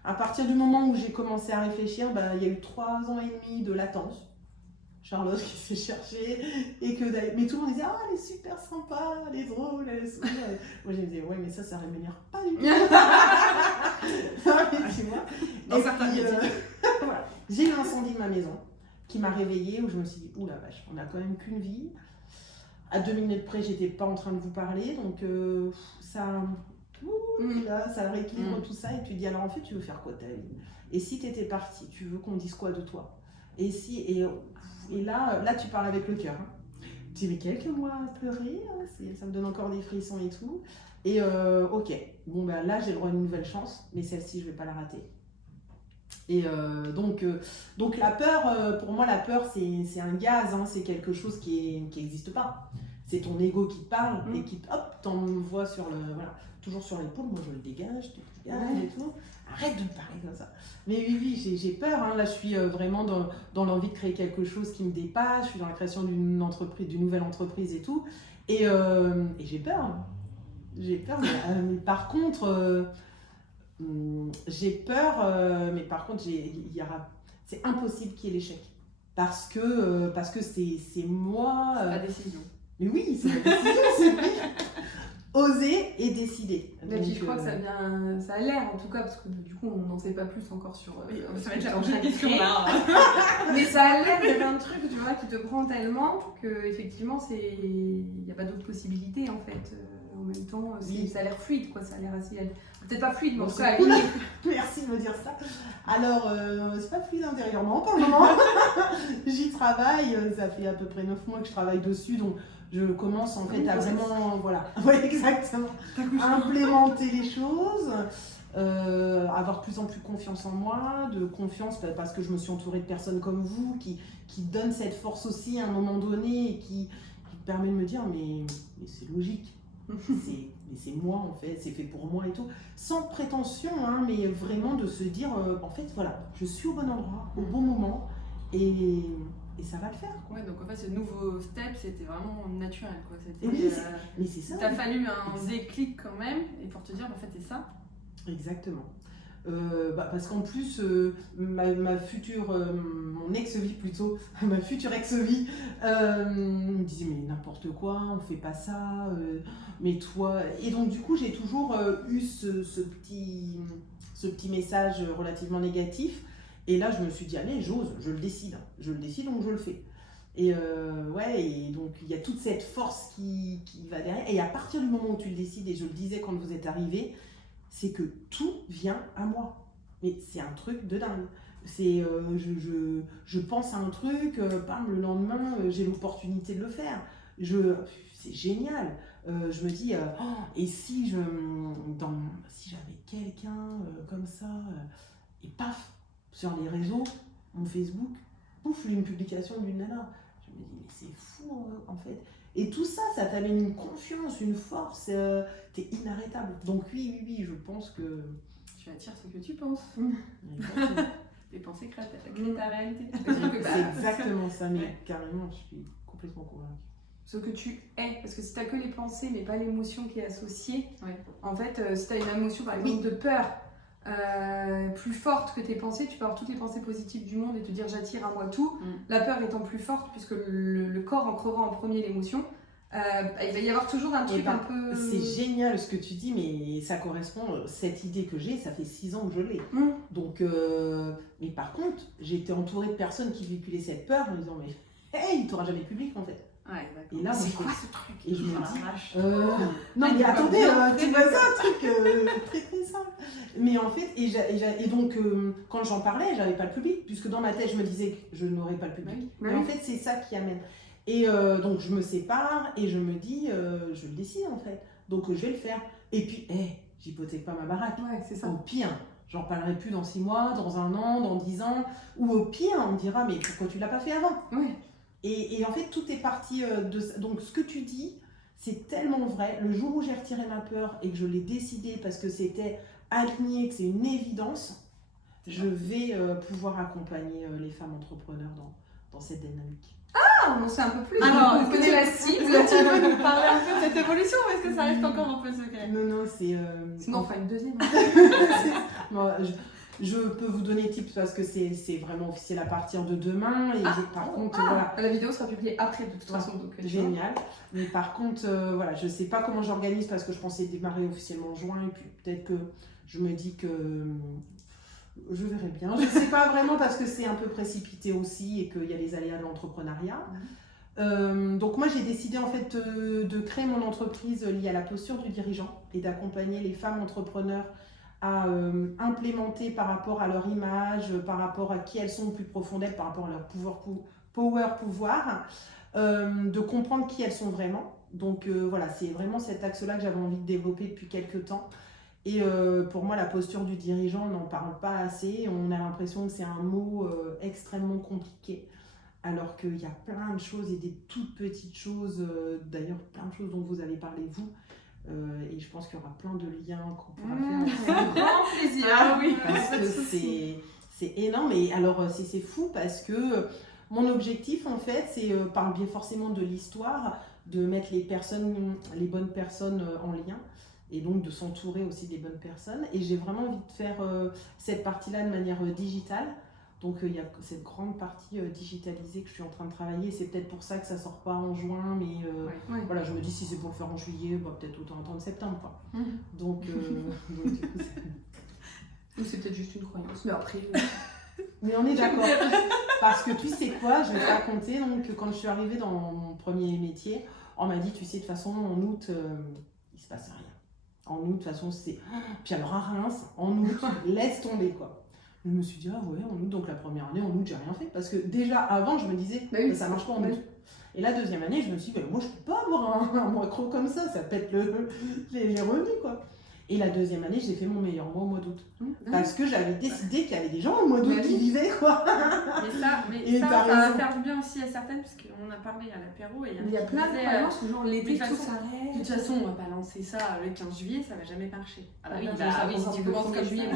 À partir du moment où j'ai commencé à réfléchir, il y a eu 3 ans et demi de latence. Charlotte qui s'est cherchée, mais tout le monde disait ah, elle est super sympa, elle est drôle, elle est sourire. Moi je me disais ouais, mais ça rémunère pas du tout. Non, mais tu vois. Dans certains voilà. J'ai eu l'incendie de ma maison qui m'a réveillée où je me suis dit ouh la vache, on n'a quand même qu'une vie. À 2 minutes près, j'étais pas en train de vous parler, donc là, ça rééquilibre tout ça et tu te dis alors en fait tu veux faire quoi ta vie? Et si t'étais partie, tu veux qu'on dise quoi de toi? Et là tu parles avec le cœur. Tu dis mais quelques mois à pleurer, ça me donne encore des frissons et tout. Et ok, bon là j'ai le droit à une nouvelle chance, mais celle-ci je vais pas la rater. Et donc la peur, pour moi la peur c'est un gaz, c'est quelque chose qui n'existe pas. C'est ton ego qui te parle et qui t'envoie sur toujours sur l'épaule, moi je le dégage, tu te dégages et tout. Arrête de me parler comme ça. Mais oui, j'ai peur, là je suis vraiment dans l'envie de créer quelque chose qui me dépasse, je suis dans la création d'une nouvelle entreprise et tout. Et j'ai peur. J'ai peur, mais par contre, c'est impossible qu'il y ait l'échec. Parce que c'est moi. La décision. Mais oui, c'est la décision, c'est vrai. Oser et décider. Et puis je crois que ça a l'air en tout cas, parce que du coup on n'en sait pas plus encore sur. Ça va être la prochaine question là. Mais ça a l'air d'être un truc, tu vois, qui te prend tellement que effectivement il n'y a pas d'autre possibilité en fait. En même temps, ça a l'air fluide, quoi. Ça a l'air assez. Peut-être pas fluide, mais en tout cas aligné. Merci de me dire ça. Alors, c'est pas fluide intérieurement pour le moment. J'y travaille. Ça fait à peu près 9 mois que je travaille dessus, donc je commence en fait à vraiment, exactement, implémenter les choses, avoir de plus en plus confiance en moi, parce que je me suis entourée de personnes comme vous qui donnent cette force aussi à un moment donné et qui permet de me dire mais c'est logique. Mais c'est moi en fait, c'est fait pour moi et tout, sans prétention, mais vraiment de se dire en fait voilà, je suis au bon endroit, au bon moment et ça va le faire. Ouais, donc en fait ce nouveau step c'était vraiment naturel quoi. Mais c'est ça. T'as fallu un déclic quand même et pour te dire en fait c'est ça. Exactement. Parce qu'en plus, ma future, mon ex-vie plutôt, ma future ex-vie me disait mais n'importe quoi, on fait pas ça, mais toi... Et donc du coup j'ai toujours eu ce petit message relativement négatif et là je me suis dit allez j'ose, je le décide donc je le fais. Et et donc il y a toute cette force qui va derrière et à partir du moment où tu le décides, et je le disais quand vous êtes arrivés, c'est que tout vient à moi. Mais c'est un truc de dingue. C'est, je pense à un truc, bam, le lendemain, j'ai l'opportunité de le faire. C'est génial. Je me dis, et si j'avais quelqu'un comme ça, et paf, sur les réseaux, mon Facebook, pouf, une publication d'une nana. Je me dis, mais c'est fou en fait. Et tout ça, ça t'amène une confiance, une force, t'es inarrêtable. Donc oui, je pense que... Tu attires ce que tu penses. Tes pensées créent ta réalité. C'est exactement ça, mais carrément, je suis complètement convaincue. Ce que tu es, parce que si t'as que les pensées, mais pas l'émotion qui est associée, en fait, si t'as une émotion par exemple de peur, plus forte que tes pensées, tu peux avoir toutes les pensées positives du monde et te dire j'attire à moi tout. La peur étant plus forte, puisque le corps ancrera en premier l'émotion, il va y avoir toujours un truc un peu... C'est génial ce que tu dis, mais ça correspond, cette idée que j'ai, ça fait 6 ans que je l'ai. Donc, mais par contre, j'ai été entourée de personnes qui véhiculaient cette peur en me disant, mais hey, tu n'auras jamais de public en fait. Ouais, et là, c'est quoi ce truc? Et je me dis, non mais attendez, tu vois ça, un truc très très simple. Mais en fait, et donc quand j'en parlais, j'avais pas le public, puisque dans ma tête je me disais que je n'aurais pas le public. Mais en fait, c'est ça qui amène. Et donc je me sépare et je me dis, je le décide en fait, donc je vais le faire. Et puis, j'hypothèque pas ma baraque. Ouais, c'est ça. Au pire, j'en parlerai plus dans 6 mois, dans 1 an, dans 10 ans, ou au pire, on me dira, mais pourquoi tu l'as pas fait avant? Ouais. Et en fait, tout est parti de ça. Donc, ce que tu dis, c'est tellement vrai. Le jour où j'ai retiré ma peur et que je l'ai décidé parce que c'était aligné, que c'est une évidence, je vais pouvoir accompagner les femmes entrepreneurs dans cette dynamique. Ah, on en sait un peu plus. Alors, on connaît la cible. Tu veux nous parler un peu de cette évolution ou est-ce que ça reste encore un peu secret? Non, c'est... Sinon, on fera une deuxième. Moi, je peux vous donner des tips parce que c'est vraiment officiel à partir de demain. Et par contre, voilà. La vidéo sera publiée après de toute façon. Donc, génial. Mais par contre, voilà, je ne sais pas comment j'organise parce que je pensais démarrer officiellement en juin. Et puis peut-être que je me dis que je verrai bien. Je ne sais pas vraiment parce que c'est un peu précipité aussi et qu'il y a les aléas de l'entrepreneuriat. Donc moi j'ai décidé en fait de créer mon entreprise liée à la posture du dirigeant et d'accompagner les femmes entrepreneurs à implémenter par rapport à leur image, par rapport à qui elles sont au plus profond d'elles, par rapport à leur pouvoir, de comprendre qui elles sont vraiment. Donc voilà, c'est vraiment cet axe-là que j'avais envie de développer depuis quelques temps. Et pour moi, la posture du dirigeant, on n'en parle pas assez. On a l'impression que c'est un mot extrêmement compliqué. Alors qu'il y a plein de choses et des toutes petites choses, d'ailleurs plein de choses dont vous avez parlé vous. Et je pense qu'il y aura plein de liens qu'on pourra faire. Avec grand plaisir. Ah oui, parce que c'est énorme. Et alors c'est fou parce que mon objectif en fait, c'est par le biais forcément de l'histoire, de mettre les bonnes personnes en lien. Et donc de s'entourer aussi des bonnes personnes. Et j'ai vraiment envie de faire cette partie-là de manière digitale. Donc il y a cette grande partie digitalisée que je suis en train de travailler. C'est peut-être pour ça que ça ne sort pas en juin, mais voilà, je me dis si c'est pour le faire en juillet, peut-être autant attendre septembre. Quoi. Donc, du coup, c'est peut-être juste une croyance, mais après... Mais on est d'accord. Parce que tu sais quoi, je vais te raconter, donc, quand je suis arrivée dans mon premier métier, on m'a dit, tu sais, de toute façon, en août, il ne se passe rien. En août, de toute façon, c'est... Puis alors à Reims, en août, laisse tomber, quoi. Je me suis dit, ah ouais, en août, donc la première année, en août, j'ai rien fait. Parce que déjà, avant, je me disais, ça marche pas en août. Et la deuxième année, je me suis dit, moi, je peux pas avoir un mois creux comme ça pète les revenus, quoi. Et la deuxième année, j'ai fait mon meilleur mois au mois d'août. Parce que j'avais décidé qu'il y avait des gens au mois d'août qui vivaient, quoi. Mais ça va faire du bien aussi à certaines, parce qu'on a parlé à l'apéro. Il y a plein de croyances, genre l'été, tout s'arrête. De toute façon, on va pas lancer ça le 15 juillet, ça va jamais marcher. Ah oui, si tu commences comme juillet.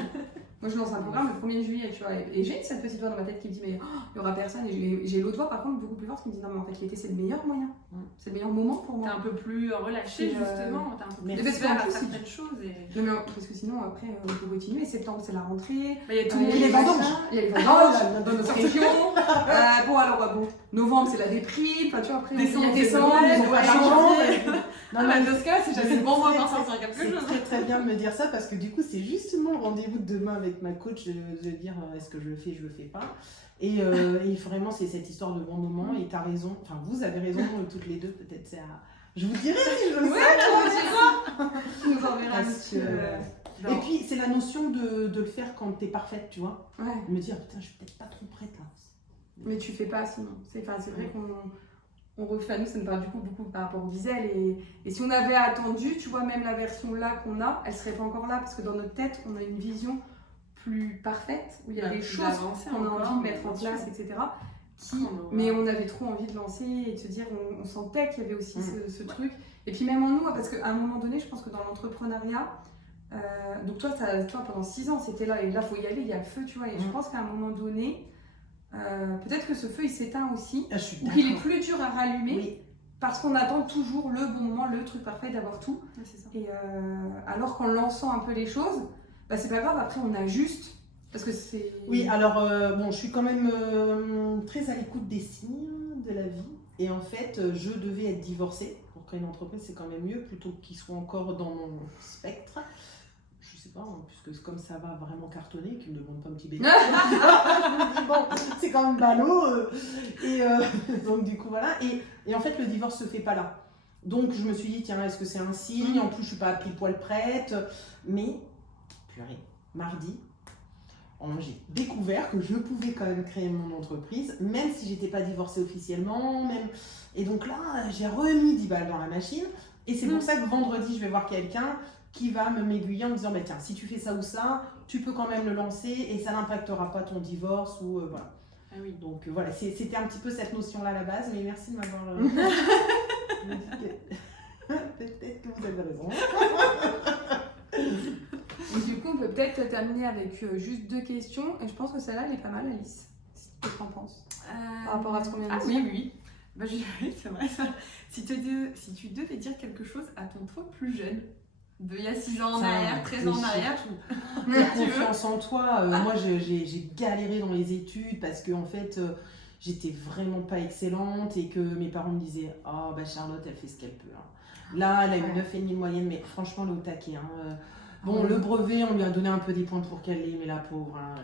Moi, je lance un programme le 1er juillet, tu vois, et j'ai cette petite voix dans ma tête qui me dit, mais il y aura personne. Et j'ai l'autre voix, par contre, beaucoup plus forte qui me dit, non, mais en fait, l'été, c'est le meilleur moyen. C'est le meilleur moment pour moi. T'es un peu plus relâché, justement. T'es un peu plus ouvert à certaines choses. Non, mais parce que sinon, après, on peut continuer. Septembre, c'est la rentrée. Il y a tout le monde. Il y a les vendanges. Il y a les vendanges dans nos régions. Bon, alors, novembre, c'est la déprime. Enfin, tu vois, après, décembre, ils ont pas d'argent. Non, mais dans ce cas, c'est jamais le bon moment pour sortir quelque chose. C'est très bien de me dire ça parce que du coup, c'est justement le rendez-vous de demain avec ma coach de dire est-ce que je le fais pas. Et vraiment, c'est cette histoire de bon moment. Et tu as raison, enfin, vous avez raison, toutes les deux, peut-être c'est à. Je vous dirai si je le sais. Tu nous enverras. Et puis, c'est la notion de le faire quand tu es parfaite, tu vois. Ouais. De me dire, putain, je suis peut-être pas trop prête là. Mais tu fais pas sinon. C'est vrai qu'on refait à nous, ça nous parle du coup beaucoup par rapport au visuel. Et si on avait attendu, tu vois, même la version là qu'on a, elle serait pas encore là parce que dans notre tête, on a une vision plus parfaite où il y a des choses qu'on a envie de mettre en place, etc. Mais on avait trop envie de lancer et de se dire, on sentait qu'il y avait aussi ce truc. Et puis même en nous, parce qu'à un moment donné, je pense que dans l'entrepreneuriat, donc toi, pendant 6 ans, c'était là, et là, il faut y aller, il y a le feu, tu vois. Et je pense qu'à un moment donné, peut-être que ce feu, il s'éteint aussi, ou qu'il est plus dur à rallumer, parce qu'on attend toujours le bon moment, le truc parfait d'avoir tout. C'est ça. Et alors qu'en lançant un peu les choses, bah c'est pas grave, après on ajuste. Parce que c'est... Oui, alors bon, je suis quand même très à l'écoute des signes de la vie. Et en fait, je devais être divorcée. Pour créer une entreprise, c'est quand même mieux, plutôt qu'ils soient encore dans mon spectre. Je sais pas, hein, puisque comme ça va vraiment cartonner, qu'ils ne me demandent pas un petit bébé. Je me dis, bon, c'est quand même ballot. Donc du coup, voilà. Et en fait, le divorce se fait pas là. Donc je me suis dit, tiens, est-ce que c'est un signe? En plus, je suis pas à pile poil prête. Mais, purée, mardi, j'ai découvert que je pouvais quand même créer mon entreprise, même si j'étais pas divorcée officiellement. Et donc là, j'ai remis 10 balles dans la machine. Et c'est pour ça que vendredi, je vais voir quelqu'un qui va m'aiguiller en me disant, bah, tiens, si tu fais ça ou ça, tu peux quand même le lancer et ça n'impactera pas ton divorce. Ou voilà. Ah oui. Donc voilà, c'était un petit peu cette notion-là à la base, mais merci de m'avoir... Peut-être que vous avez raison. Et du coup, on peut peut-être terminer avec juste 2 questions. Et je pense que celle-là, elle est pas mal, Alice. Qu'est-ce que tu en penses par rapport à ce qu'on vient de dire? Oui. Bah, oui, c'est vrai ça. Si tu devais dire quelque chose à ton toi plus jeune, il y a 6 ans en arrière, 13 ans en arrière, confiance en toi. Moi, j'ai galéré dans les études parce que en fait, j'étais vraiment pas excellente et que mes parents me disaient, oh bah Charlotte, elle fait ce qu'elle peut. Hein. Là, elle a eu 9,5 de moyenne, mais franchement, elle est au taquet. Hein. Bon, le brevet, on lui a donné un peu des points pour qu'elle l'ait, mais la pauvre. Hein.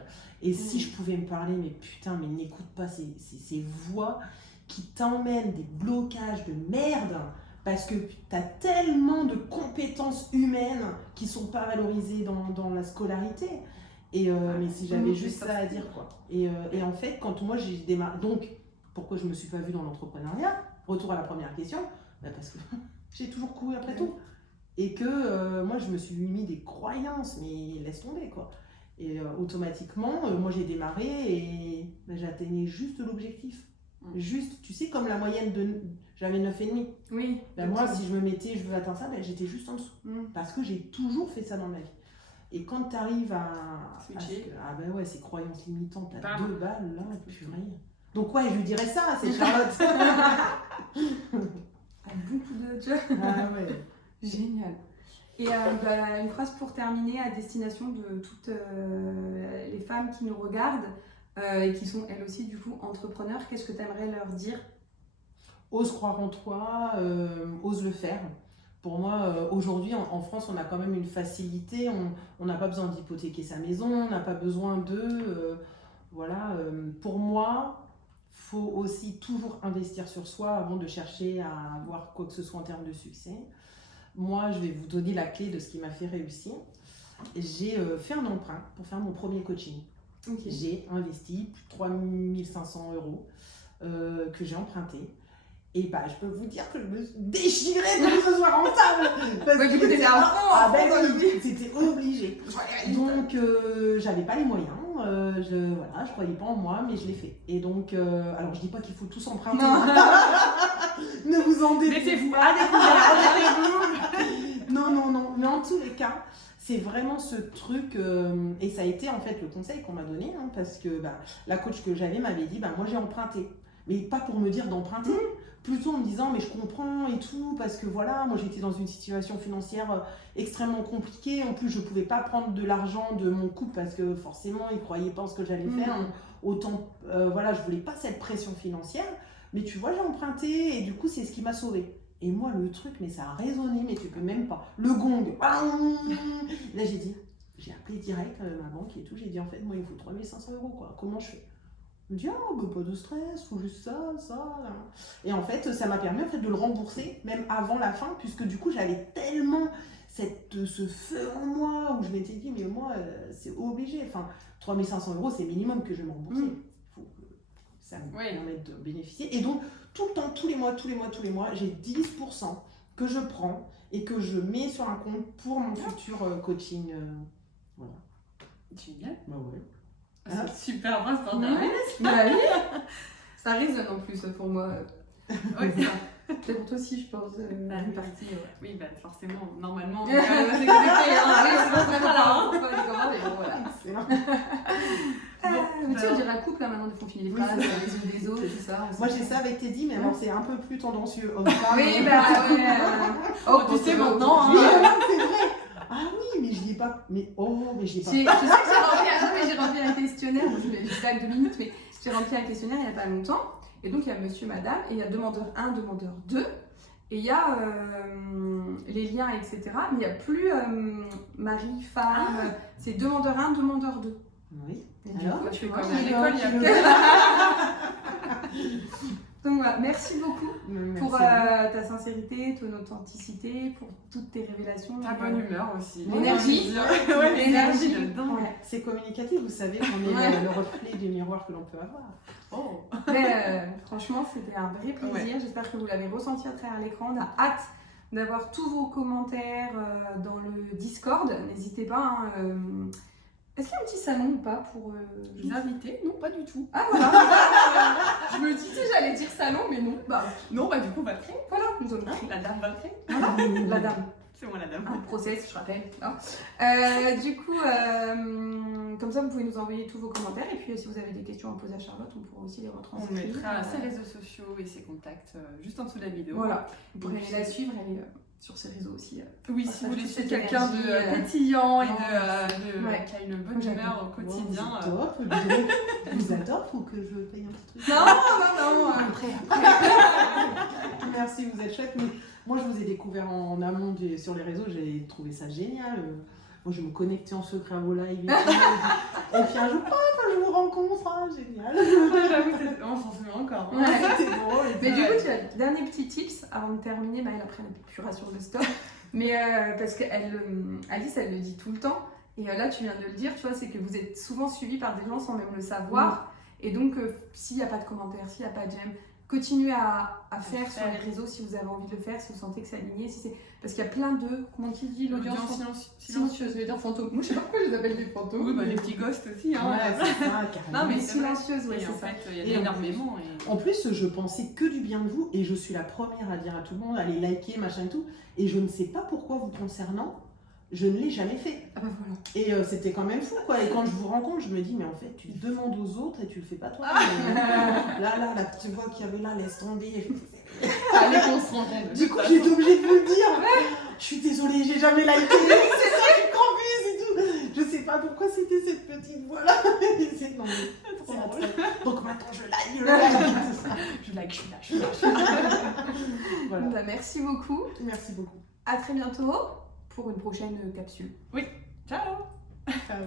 Et si je pouvais me parler, mais putain, mais n'écoute pas ces voix qui t'emmènent des blocages de merde parce que t'as tellement de compétences humaines qui sont pas valorisées dans la scolarité. Mais si j'avais juste ça à dire, quoi. Et en fait, quand moi j'ai démarré, donc pourquoi je me suis pas vue dans l'entrepreneuriat? Retour à la première question, bah parce que j'ai toujours couru après tout. Et que moi je me suis mis des croyances, mais laisse tomber, quoi. Et automatiquement, moi j'ai démarré et bah, j'atteignais juste l'objectif. Juste, tu sais, comme la moyenne j'avais 9,5. Oui. Ben moi, si je me mettais, je veux atteindre ça, ben j'étais juste en dessous. Parce que j'ai toujours fait ça dans ma vie. Et quand tu arrives à ah ben ouais, ces croyances limitantes, t'as 2 balles là, purée. Donc ouais, je lui dirais ça, c'est Charlotte. Beaucoup de jeux. Ah ouais. Génial. Et une phrase pour terminer à destination de toutes les femmes qui nous regardent et qui sont elles aussi du coup entrepreneurs, qu'est-ce que tu aimerais leur dire? Ose croire en toi, ose le faire. Pour moi, aujourd'hui en France, on a quand même une facilité, on n'a pas besoin d'hypothéquer sa maison, on n'a pas besoin de... pour moi, il faut aussi toujours investir sur soi avant de chercher à avoir quoi que ce soit en termes de succès. Moi, je vais vous donner la clé de ce qui m'a fait réussir. J'ai fait un emprunt pour faire mon premier coaching. Okay. J'ai investi plus de 3 500 € que j'ai emprunté. Et bah, je peux vous dire que je me suis déchirée pour que ce soit rentable. Parce que c'était à fond. Ah ben oui, c'était obligé. Donc, j'avais pas les moyens. Je croyais pas en moi, mais je l'ai fait. Et donc, alors je dis pas qu'il faut tous emprunter. Ne vous endettez pas. Non. Mais en tous les cas, c'est vraiment ce truc. Et ça a été en fait le conseil qu'on m'a donné. Hein, parce que la coach que j'avais m'avait dit, moi j'ai emprunté. Mais pas pour me dire d'emprunter. Plutôt en me disant, mais je comprends et tout, parce que voilà, moi j'étais dans une situation financière extrêmement compliquée. En plus, je ne pouvais pas prendre de l'argent de mon couple parce que forcément, il ne croyait pas en ce que j'allais faire. Autant, je ne voulais pas cette pression financière. Mais tu vois, j'ai emprunté et du coup, c'est ce qui m'a sauvée. Et moi, le truc, mais ça a résonné, mais tu peux même pas. Le gong. Là, j'ai appelé direct ma banque et tout. J'ai dit, en fait, moi, il me faut 3 500 €, quoi. Comment je fais? Je me dis, pas de stress, faut juste ça. Et en fait, ça m'a permis en fait, de le rembourser, même avant la fin, puisque du coup, j'avais tellement ce feu en moi, où je m'étais dit, mais moi, c'est obligé. Enfin, 3 500 €, c'est minimum que je vais me rembourser. Il faut que ça me permette de bénéficier. Et donc, tout le temps, tous les mois, j'ai 10% que je prends et que je mets sur un compte pour mon futur coaching. Voilà. Génial. Bah ouais. C'est super bien, c'est intéressant. Oui. Ça résonne en plus pour moi. Ouais, c'est ça. Peut-être pour toi aussi, je pense, une partie. Oui, forcément, normalement, on est quand même assez connecté. C'est vraiment là. On peut aller commander, mais bon, voilà. Tu on dirait un couple là maintenant de confiner les phrases, les uns des autres, tout ça. Moi j'ai ça avec Teddy, mais bon, c'est un peu plus tendancieux. Oui, ouais. Oh, tu sais maintenant. Oui, c'est vrai. Ah oui, mais je l'ai pas. Mais mais je l'ai pas. Je sais que j'ai rempli un questionnaire, je vais pas 2 minutes, mais j'ai rempli un questionnaire il n'y a pas longtemps. Et donc il y a monsieur, madame, et il y a demandeur 1, demandeur 2. Et il y a les liens, etc. Mais il n'y a plus mari, femme. C'est demandeur 1, demandeur 2. Oui. Alors, tu fais comme à l'école, il y a Donc voilà, merci beaucoup pour ta sincérité, ton authenticité, pour toutes tes révélations. Ta bonne humeur aussi. L'énergie. L'énergie de dingue. Ouais. C'est communicatif, vous savez qu'on est le reflet du miroir que l'on peut avoir. Oh. Mais, franchement, c'était un vrai plaisir. J'espère que vous l'avez ressenti à travers l'écran. On a hâte d'avoir tous vos commentaires dans le Discord. N'hésitez pas. Est-ce qu'il y a un petit salon ou pas pour les invités? Non, pas du tout. Ah voilà. Je me disais, j'allais dire salon, mais non. Non, du coup, on va le créer. Voilà, nous allons créer. La dame va le créer. Voilà, la dame. C'est moi la dame. Un process, je rappelle. Du coup, comme ça, vous pouvez nous envoyer tous vos commentaires. Et puis, si vous avez des questions à poser à Charlotte, on pourra aussi les retranscrire. On mettra ses réseaux sociaux et ses contacts juste en dessous de la vidéo. Voilà. Vous pourrez la suivre, elle est sur ses réseaux aussi. Oui, si vous voulez suivre cette quelqu'un de énergie, pétillant et ouais. qui a une bonne humeur au quotidien. Je vous adore, faut que je paye un petit truc. Non. Après. Merci, vous êtes chouette. Mais moi, je vous ai découvert en amont sur les réseaux, j'ai trouvé ça génial. Moi, je me connectais en secret à vos lives. Et puis un jour, je vous rencontre, génial. J'avoue, on s'en souvient encore. Ouais. C'était drôle. Mais du coup, tu as le dernier petit tips avant de terminer. Elle après la épuration de stock. Mais parce que Alice, elle le dit tout le temps. Et là, tu viens de le dire, tu vois, c'est que vous êtes souvent suivis par des gens sans même le savoir. Et donc, s'il n'y a pas de commentaires, s'il n'y a pas de j'aime, continuez à faire sur les réseaux si vous avez envie de le faire, si vous sentez que c'est aligné. Parce qu'il y a plein de, comment tu dis, l'audience silencieuse. Je vais dire fantôme. Moi, je sais pas pourquoi je les appelle des fantômes. Oui, les petits ghosts aussi. Hein. Ouais, c'est ça, carrément. Non, mais silencieuse, oui, c'est ça. En fait, il y a énormément. En plus, je pensais que du bien de vous et je suis la première à dire à tout le monde, allez liker, machin et tout. Et je ne sais pas pourquoi vous concernant, je ne l'ai jamais fait. Ah bah voilà. Et c'était quand même fou, quoi. Et quand je vous rencontre, je me dis, mais en fait, tu demandes aux autres et tu le fais pas toi. Là, tu vois qu'il y avait là, laisse tomber. Allez, qu'on se rencontre. Du coup, j'ai été obligée de vous le dire. Je suis désolée, j'ai jamais liké. C'est ça, je suis confuse et tout. Je sais pas pourquoi c'était cette petite voix-là. C'est non, mais trop drôle. Donc maintenant, je like. Je like. Voilà. Bah, merci beaucoup. Merci beaucoup. À très bientôt pour une prochaine capsule. Oui. Ciao. Ciao.